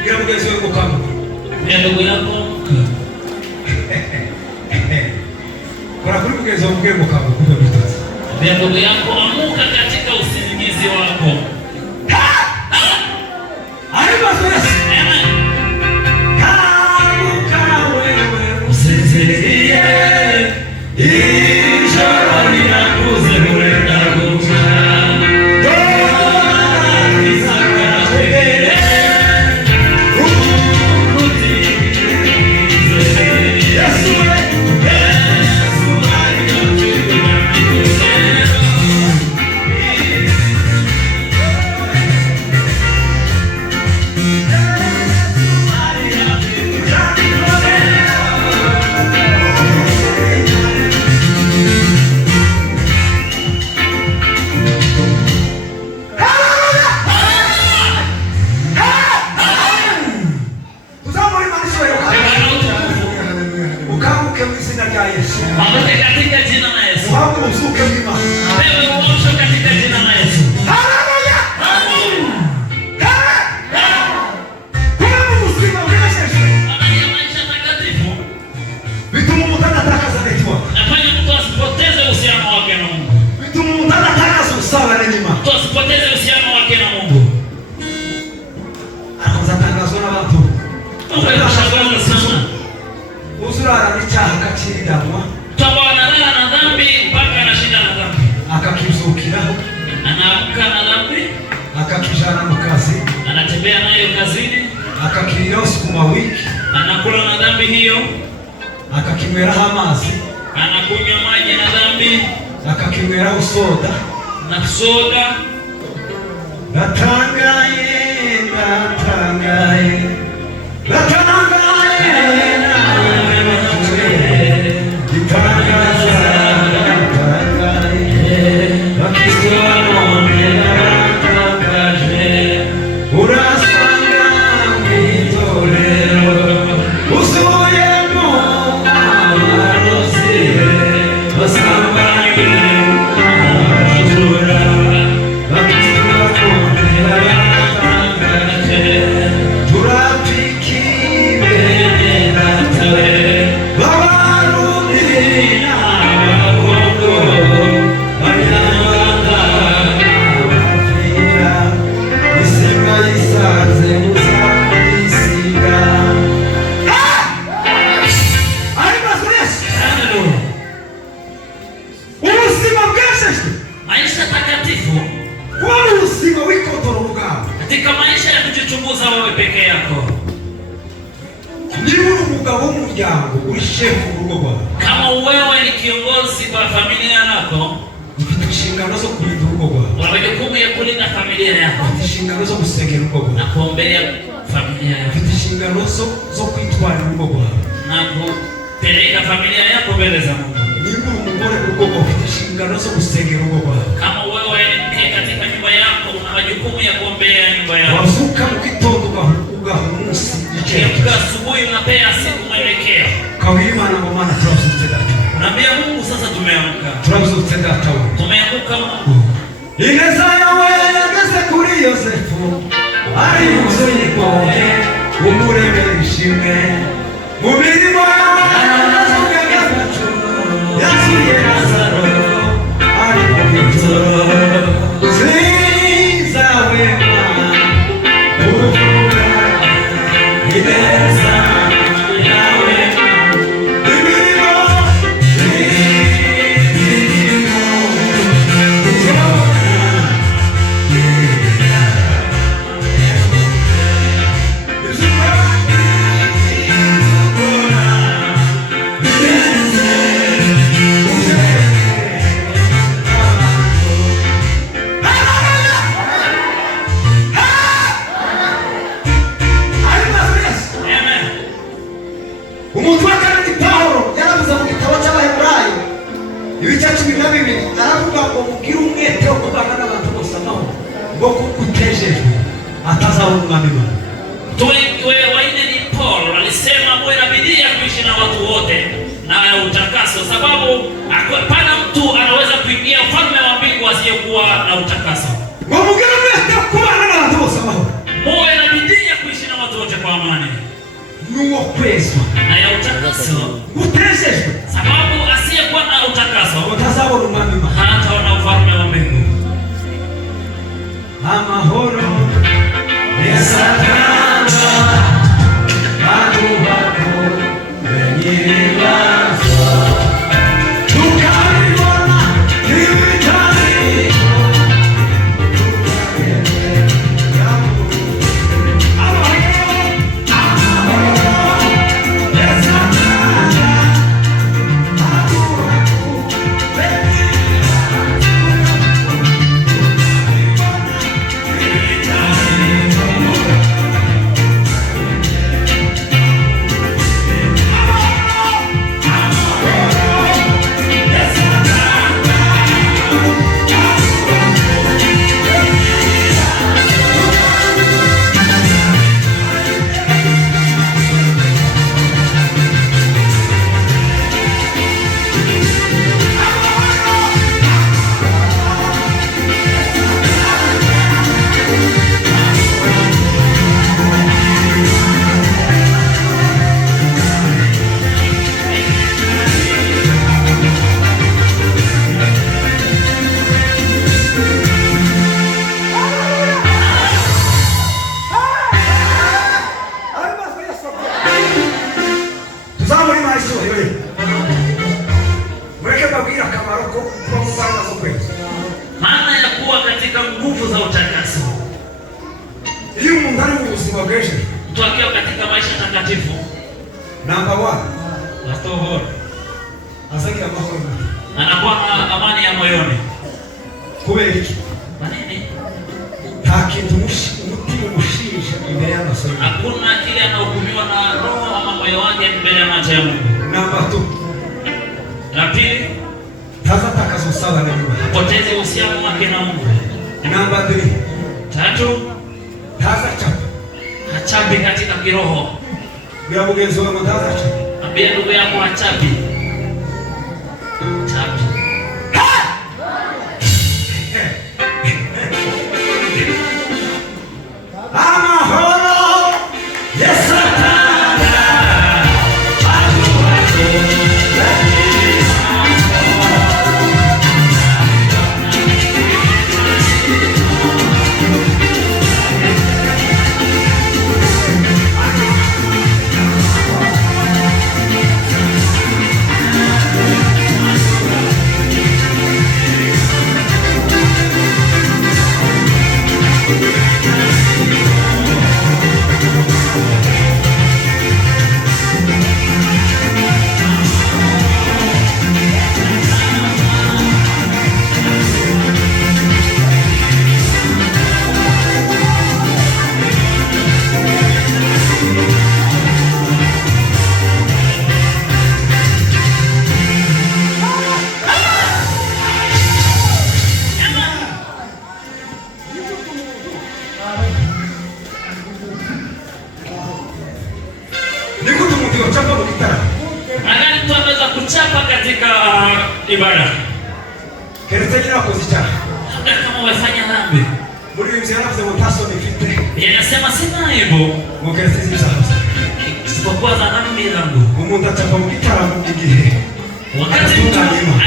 Gira mugezi we kukamuka, Ndugu yako kora kuri mugezi wawe mugezi kukamuka kuve bitatu. Ndugu yako amuka katika usingizi wako. Kamuka wewe usinzilie, ijoro lirakuze urenda guca, Amuka katika jina la Yesu. uzuke mlima. Wewe uamsho katika jina la Yesu. Haleluya! Kuna muzima unasheshe. Angalia maisha takatifu. Bituma mutana takaza netwa. Nafanya mtu asipoteze uhusiano wake na Mungu. Bituma mutana takaza usawa na nyuma. Mtu asipoteze uhusiano wake na Mungu. Anaanza tangazo na watu. Unashangaza sana. Uzurara n'icyaha akakirindamwa, Mtu analala na dhambi mpaka anashinda na dhambi. akakizukira, Anaamka na dhambi, akakijana mu kazi, anatembea nayo kazini, akakiriraho sukuma wiki, anakula na dhambi hiyo, akakinyweraho amazi, anakunywa maji na dhambi, akakinyweraho soda. na soda. Natangaye, natangaye, natangaye, gitangaza, natangaye, bakristo none natangaje, urasanga mw'itorero, usubiyemo abarozi, basambanye abajura, bakristo none natangaje, turapiki bene natwe, babarundi n'abakondo, abanyarwanda n'abafurika, isimba yisanze muzamwisiga. Ariko Yesu, ubuzima bweshejwe Maisha takatifu kuba ari ubuzima wikotora ubwawe. katika maisha ya kujichunguza wewe peke yako. Niba uri umugabo w'umuryango, uri shefu w'urugo rwawe, Kama wewe ni kiongozi kwa familia yako, ufite inshingano zo kurinda urugo rwawe, una majukumu ya kulinda familia yako ufite inshingano zo gusengera urugo na rwawe, kuombea familia yako ufite inshingano zo kwitwarira urugo rwawe. na kupeleka familia yako mbele za Mungu. Niba uri umugore w'urugo rwawe, ufite inshingano zo gusengera urugo rwawe. Kama wewe ni mke katika nyumba yako, una majukumu ya kuombea nyumba yako. Wavuka mu gitondo ugaha umunsi Ukiamka icyerekezo, asubuhi unapea siku mwelekeo. ukabwira Imana ngo Mana turabusutse data, Unaambia Mungu, sasa tumeamka. turabusutse ineza yawe yageze kuri Yosefu ari mu nzu y'imbohe umuremera ishimwe mu mirimo yawe yasuye gatatu yasuye Lazaro ari mu bitaro zizawe uvuga ineza yawe imirimo umuntu wa kabiri Pawulo yaravuze mu gitabo cy'Abaheburayo ibice 12 aravuga ngo mugire umwete wo kubana n'abantu bose amahoro ngo kuko utejejwe atazabona umwami Imana. Waine ni Paul alisema muwe na bidii ya kuishi na watu wote na utakaso, sababu hapana mtu anaweza kuingia ufalme wa mbingu asiyekuwa na utakaso. Ngo mugire umwete wo kubana n'abantu bose amahoro, muwe na bidii ya kuishi na watu wote kwa amani nuwo kwezwa na ya utakaso, utejejwe sababu asiyekuwa na utakaso atazabona umwami Imana, hataona ufalme wa mbingu. Amahoro yesatanga bantu bako benyibazo tukabibona ibitari maana ya kuwa katika nguvu za utakaso. Iyo umuntu ari mu buzima bw'ejo, mtu akiwa katika maisha takatifu, number 1 astohoro azagira amahoro, anakuwa na amani ya moyoni. Kubera iki? Kwa nini? Nta kintu umutima umushinja imbere y'amaso y'Imana. Hakuna kile anahukumiwa na roho ama moyo wake mbele ya macho ya Mungu. Number 2, la pili, tazatakaza usabane n'Imana, poteze uhusiano wake na Mungu. Number 3, tatu, tazachape, hachapi katika kiroho. Bila mugenzi wako tazachape, ambia ndugu yako hachapi. Chapi. Amahoro yesatanga Magari mtu anaweza kuchapa katika ibada. Keretse nyina kuzichapa. Labda kama umefanya dhambi. Muri mzee anafuza mtaso nifite. Yanasema sina aibu. Mukasizi sana. Isipokuwa za dhambi zangu. Umuntu atapa mukitara mu gihe. Wakati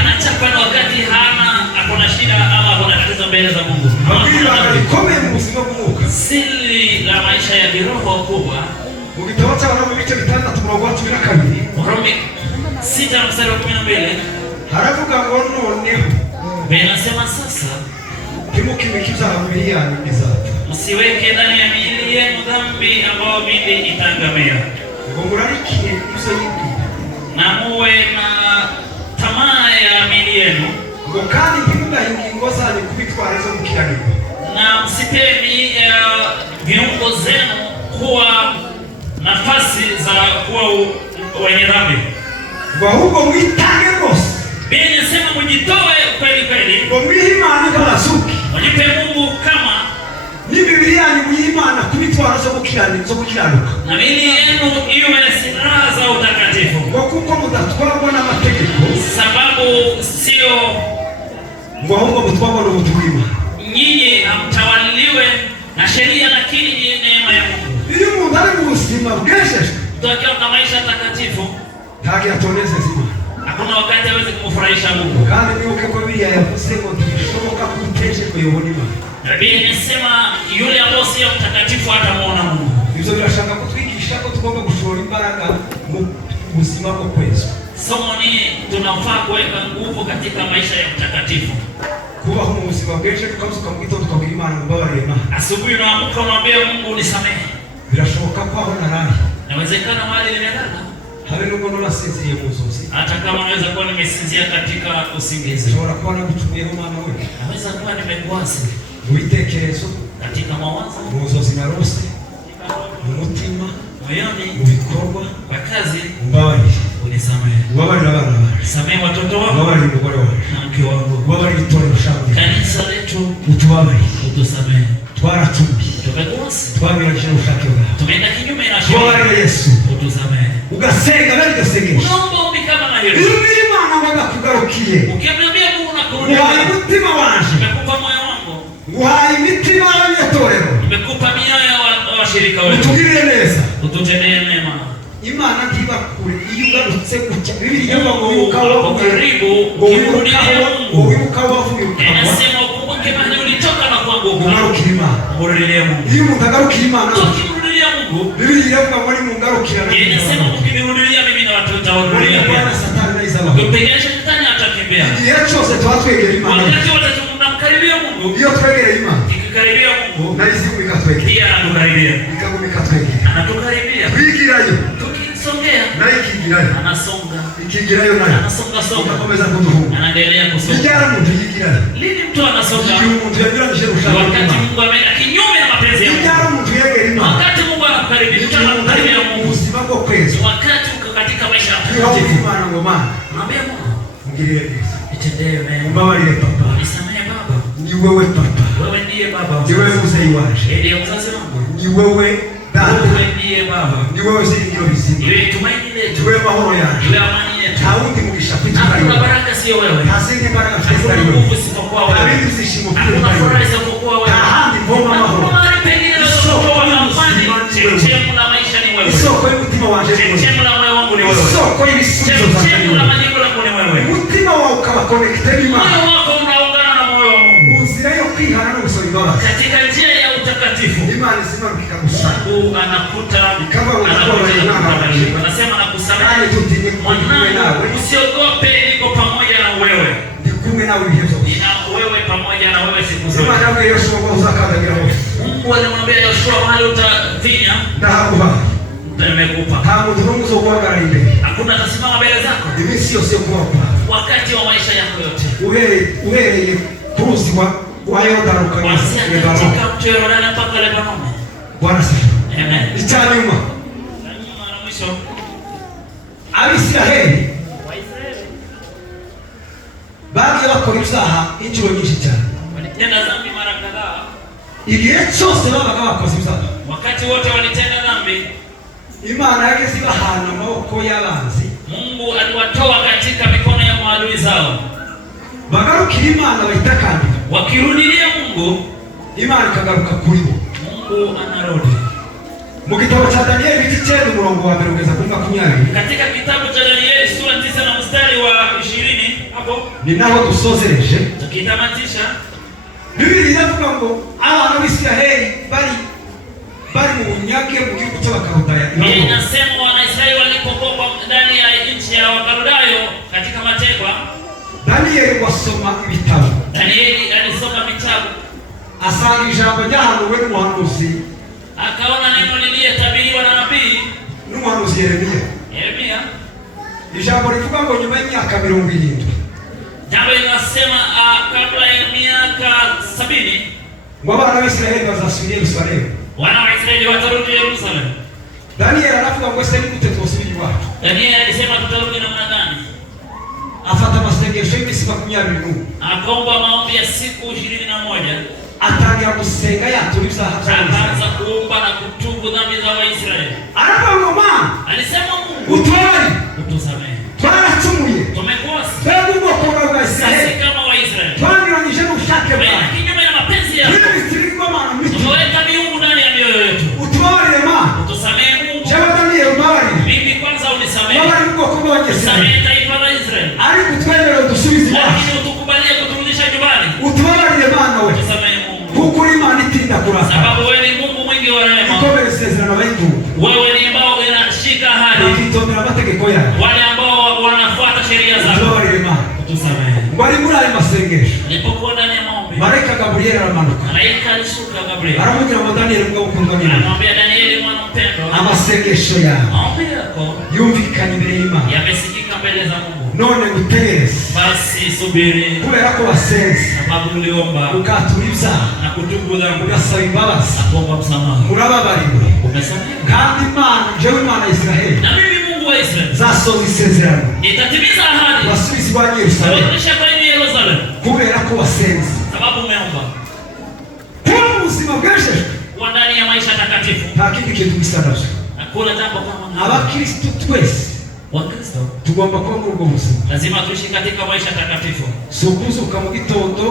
anachapa na wakati hana akona shida ama akona tatizo mbele za Mungu. Komeye mu buzima bw'umwuka. Siri la maisha ya kiroho kubwa. Mugitabo cy'Abaroma ibice 6:12. Warumi 6:12. Haravuga ngo noneho. Benasema sasa timukimikiza mibiri yanyu izapfa. Msiweke ndani ya miili yenu dhambi ambayo miili itangamia. Ngo murarikiye ibyo yibwira. Na muwe na tamaa ya miili yenu. Ngo kandi ntimugahe ingingo zanyu kubitwara zo gukiranirwa. Na msipeni viungo zenu kuwa nafasi za kuwa wenye dhambi. Ngo ahubwo mwitange rwose. Biblia inasema mjitoe kweli kweli. Ngo mwihimane nk'abasuki. Mjipe Mungu kama ni Biblia ni mwihimana kubitwara zo gukiranuka. Na miili yenu iwe silaha za utakatifu. Ngo kuko mudatwarwa n'amategeko. Sababu sio ngo ahubwo mutwarwa n'ubutumwa. Nyinyi hamtawaliwe na sheria lakini ni neema ya Mungu. Iyo umuntu ari mu buzima bwesheje. Tukiwa na maisha takatifu. Ntabwo yatoneze zima. Hakuna wakati hawezi kumfurahisha Mungu. Kandi niuke kwa Biblia yavuze ngo ntibishoboka kuteje kuyobora Imana. Biblia inasema yule ambaye sio mtakatifu hatamuona Mungu. Ibyo birashaka kutwigisha ko tugomba gushora imbaraga mu buzima bwo kwezwa. Somo ni tunafaa kuweka nguvu katika maisha ya mtakatifu. Kubaho mu buzima bw'ejo tukazuka mu gitondo tukabwira Imana ngo mbabarire Imana. Asubuhi unaamka unamwambia Mungu unisamehe. Birashoboka ko aho naraye. Inawezekana mahali nimelala. Habe nubwo nasinziye mu nzozi. Hata kama naweza kuwa nimesinzia katika usingizi. Nshobora kuba nagutumiyeho Imana wewe. Naweza kuwa nimekuasi. Mu bitekerezo. Katika mawazo. Mu nzozi narose. Mu mutima. Moyoni. Mu bikorwa. Kwa kazi. Mbabarire. Unisamehe. Ubabarire abana bawe. Samehe watoto wangu. Ubabarire umugore wawe. Na mke wangu. Ubabarire itorero shangu. Kanisa letu. Utubabarire. Utusamehe. Twaratumbi. Tumekuasi. Twabirangije ubushake bwawe. Tumeenda kinyume na sheria. Ubabarire Yesu. Utusamehe. Ugasenga bari gasengesha. Unaomba ombi kama na hilo. Imana wagakugarukiye. Ukimwambia Mungu nakurudia. Nguhaye umutima wanje. Nimekupa moyo wangu. Nguhaye imitima y'abanyatorero. Nimekupa mioyo ya washirika wetu. Utugirire neza. Ututendee mema. Imana ntibakure iyo ugarutse gucya. Biblia ngo wibuka karibu kirudia Mungu. Wibuka wavuye ukaba. Anasema ukumbuke mahali ulitoka na kuanguka. Ugarukire Imana. Murudilie Mungu. Iyo umuntu agarukira Imana. Tukimurudilia Mungu. Biblia iravuga ngo ni mungarukira. Inasema ukinirudilia mimi na watu utawarudilia pia. Satani naizaba. Ukipiga shetani atakimbia. Igihe cyose twatwegera Imana. Wakati wote tunamkaribia Mungu. Iyo twegera Imana. Tukikaribia Mungu. Naizimu ikatwegera. Pia anatukaribia. Ikagumika twegera. Anatukaribia. Twigirayo. Tukisongea. Na ikigirayo. Anasonga. Ikigirayo nayo. Anasonga songa. Unakomeza kuduhunga. Anaendelea kusonga. Kijana mtu yigirayo. Lini mtu anasonga? Igihe umuntu yagiranyije ushaka. Wakati Mungu ameenda kinyume na mapenzi ya Mungu. Kijana mtu yegera Imana. Wakati Mungu anakukaribia, mtu anakukaribia Mungu. Ubuzima bwo kwezwa. Wakati uko katika maisha ya Twihagire Imana ngo Mana. Mwambie Mungu. Ngirire neza. Itendee mema. Umbabarire papa. Nisamehe baba. Ni wewe papa. Wewe ndiye baba. Ni wewe mzee wanje. Ndiye mzazi wangu. Ni wewe dada. Wewe ndiye baba. Ni wewe zingiro bizima. Ndiye tumaini letu. Ni wewe mahoro yangu. Ndiye amani yetu. Haundi mugisha kwitu Hakuna karibu. baraka sio wewe. Hazindi baraka Hakuna twese nguvu karibu. isipokuwa wewe. Habindi zishimo kuri Hakuna karibu. furaha isipokuwa wewe. Tahandi mboma mahoro. Hakuna mahali pengine isipokuwa amani. Chemchemu la maisha ni wewe. Isoko y'umutima wanje ni wewe. Chemchemu la moyo wangu ni wewe. Isoko y'ibisubizo zanjye ni Chemchemu la wewe. majibu yangu ni wewe. Umutima wawe ukaba connected n'Imana. Moyo wako unaungana na moyo wa Mungu. Mu nzira yo kwihana no gusaba imbabazi. Katika njia ya utakatifu. Imana izimanuka ikagusanga. Mungu anakuta anasema nakusamehe. Mwanangu, usiogope, niko pamoja na wewe. Ndi kumwe nawe ibihe byose. Nina wewe pamoja na wewe siku zote. Imana yabwiye Yoshua ngo uzakandagira hose. Mungu alimwambia Yoshua mahali utavinya ndahaguha. Nimekupa. Nta muntu n'umwe uzoguhagarara imbere. Hakuna atasimama mbele zako. Iminsi yose yo kubaho kwawe. Wakati wa maisha yako yote. Uhereye ku ruzi wa Yorodani ukageza Lebanoni. Katika mto Yorodani mpaka Lebanoni. Bwana sifa. Amen. Icyanyuma. Na mwisho. Abisiraheli bagiye bakora ibyaha inshuro nyinshi cyane. Walitenda dhambi mara kadhaa. Igihe cyose babaga bakoze ibyaha. Wakati wote walitenda dhambi. Imana yageze ibahana amaboko y'abanzi. Mungu aliwatoa katika mikono ya maadui zao. Bagarukira Imana bayitakambira. wakirudilia Mungu, Imana ikagaruka kuri bo. Mungu anarudi. Mu gitabo cha Danieli igice 9 kugeza kuri 20. Katika kitabu cha Danieli sura 9 na mstari wa 20 hapo ni naho dusozereje. Tukitamatisha, Biblia inavuga ngo abana b'Isiraheli bari mu bunyage mu gihugu cy'Abakaldayo. Inasema Wanaisraeli walipokuwa ndani ya nchi ya Wakaldayo katika mateka, Danieli wasoma ibitabo. Danieli alisoma vitabu, asanga ijambo ryahanuwe n'umuhanuzi, akaona neno lililotabiriwa na nabii n'umuhanuzi Yeremia. Ijambo rivuga ngo nyuma y'imyaka 70, jambo linasema kabla ya miaka 70 ngo abana b'Isiraheli bazasubira Yerusalemu. Wana wa Israeli watarudi Yerusalemu. Danieli anavuga ngo ese ni gute twosubira iwacu? Danieli alisema tutarudi namna gani? Afata masengesho y'imisi 20. Akaomba maombi ya siku 21. Atangira gusenga yatura ibyaha byabo. Akaanza kuomba na kutubu dhambi za Waisraeli. Aravuga ngo alisema Mungu, utusamehe. Twaracumuye. Tumekosa. Twebwe ubwoko bwa Israeli. Sisi kama Waisraeli. Twanyuranyije n'ubushake bwawe. Kinyume na mapenzi yako. Tumeweka miungu ndani ya mioyo yetu. Utubarire Mana. Utusamehe Mungu. Jaba Danieli ubarire. Mimi kwanza unisamehe. Baba ni ubwoko bwa Israeli. Samehe taifa la Israeli. Ariko twemere udusubize iwacu. Lakini utukubalie kuturudisha nyumbani. Utubarire Mana we. Utusamehe Mungu. Kuko uri Imana itinda kurakara. Sababu wewe ni Mungu mwingi wa rehema. Ikomere isezerano abayituye. Wewe ni ambao unashika ahadi. Ukitondera amategeko yawe. Wale ambao wanafuata sheria zako. Utubarire Mana. Utusamehe. Bari muri ayo masengesho. Nilipokuwa ndani ya maombi, Malaika Gabriel aramanuka. malaika alishuka Gabriel. Aramubwira ngo Danieli mugabo ukundwa n'Imana. Anamwambia Danieli mwana mpendwa, amasengesho yawe maombi yako yumvikanye imbere y'Imana. yamesikika mbele za Mungu. None ngutegereze. Basi subiri, Kubera ko wasenze. sababu uliomba Ugatura ibyaha. na kutubu dhambi. Ugasaba imbabazi. Na kuomba msamaha. Urababariwe. Umesamehewa. Kandi Imana, jewe Imana ya Israeli, Na mimi Mungu wa Israeli zasohoza isezerano. nitatimiza ahadi. Wasubize iwanyu Yerusalemu. Nitarudisha kwenu Yerusalemu. Kubera ko wasenze. Sababu umeomba. Kuba mu buzima bwejejwe. Kuwa ndani ya maisha takatifu. Nta kindi kintu gisa navyo. Hakuna jambo kama hilo. Abakristo twese Wakristo tugomba kuba muri ubwo buzima. lazima tuishi katika maisha takatifu. Si ukuzuka mu gitondo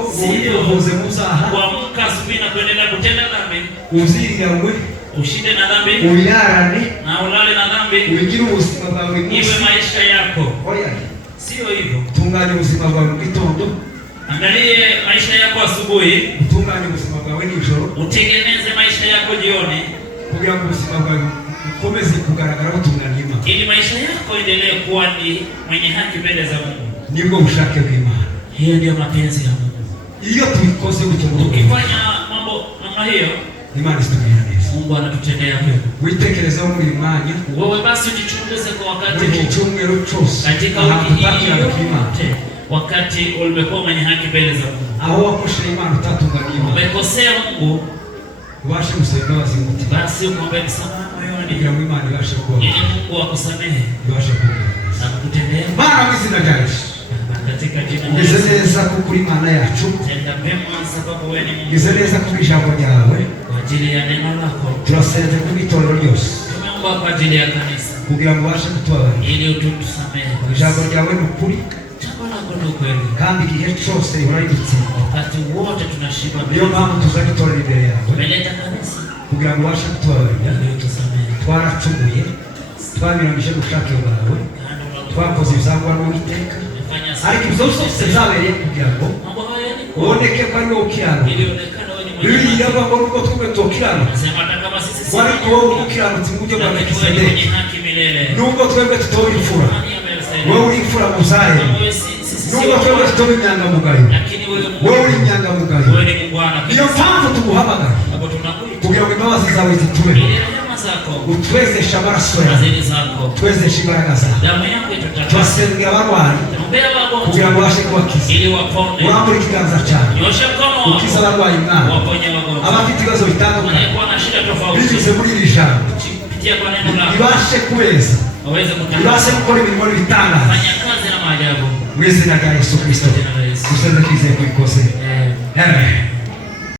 uvuze mu zaha, Kuamka asubuhi na kuendelea kutenda dhambi, uziriranwe, ushinde na dhambi ubirarane, na ulale na dhambi, ubigire ubuzima bwawe buri iwe munsi. maisha yako. Oya, Sio hivyo. tunganya ubuzima bwawe mu gitondo, Angalie maisha yako asubuhi, utunganye ubuzima bwawe nijoro, utengeneze maisha yako jioni, kugira ngo ubuzima bwawe bukomeze kugaragara butunganye Imana. ili maisha yako endelee kuwa ni mwenye haki mbele za Mungu. Nibwo bushake bw'Imana. Hiyo ndio mapenzi ya Mungu. Iyo tubikoze gutyo mu rugo, Tukifanya mambo namna hiyo, Imana itugirira neza. Mungu anatutendea mema. Witekerezaho muri uyu mwanya, Wewe basi ujichunguze kwa wakati muri iki huu. cyumweru cyose, Katika ahantu wiki hii utakiraga kw'Imana, yote, wakati ulikuwa mwenye haki mbele za Mungu, aho wakosheye Imana utatunganya Imana, umekosea Mungu, ubashe gusaba imbabazi mu mutima, basi uombe msamaha moyoni, kugira ngo Imana ibashe kuba, ili Mungu akusamehe ibashe kuba. na kukutendea Mana mu izina rya Yesu, katika jina la ugeze Yesu. neza kuko uri Imana yacu, Tenda mema sababu wewe ni Mungu. ugeze neza kuko ijambo ryawe, Kwa ajili ya neno lako turasenze ku itorero ryose, tumeomba, kwa ajili ya kanisa, kugira ngo ubashe kutubabarira. ili utusamehe. Ijambo ryawe ni ukuri, Jambo lako ni ukweli, kandi igihe cyose rihora ridutsinda. wakati wote tunashiba Niyo mbele mpamvu tuzana itorero imbere yawe, umeleta kanisa kugira ngo ubashe kutubabarira. ili utusamehe. Twaracumuye, twanyuranyije ubushake bwawe, twakoze ibyangwa n'Uwiteka, ariko ibyo byose byabereye kugira ngo Mambo haya ni kwa uboneke ko ari wowe ukiranuka. ili onekane wewe ni Biblia mwenye haki. iravuga ngo nubwo twebwe tukiranuka, Nasema hata kama sisi si ariko wowe uri umukiranutsi mu buryo bwa lakini wewe ni Melkisedeki. mwenye haki milele. Nubwo twebwe tutoba imfura, Nani amestahili? wowe uri imfura mu Zayoni. Kama wewe sisi si Nubwo twebwe watu, tutoba inyangamugayo, lakini wewe wowe uri Mungu, inyangamugayo. wewe ni Mungu ana Niyo mpamvu tuguhamagara hapo tunakuita kugira ngo imbabazi zawe zitubeho, ili rehema zako utwezeshe amaraso yawe, fadhili zako twezeshe imbaraga zawe. damu yako itataka Turasengera abarwayi ombea kugira ngo wagonjwa ubashe kubakiza. ili wapone. Urambura ikiganza cyawe Nyosha mkono ukiza wako abarwayi mwana, waponye wagonjwa abafite ibibazo bitandukanye, walikuwa na shida tofauti, binyuze muri iri jambo kupitia kwa neno lako ibashe kubeza, waweze ibashe kutangaza gukora imirimo n'ibitangaza fanya kazi na maajabu mu izina rya Yesu Kristo. jina la Yesu. Dusenze twizeye ko ubikoze. Amen. Amen.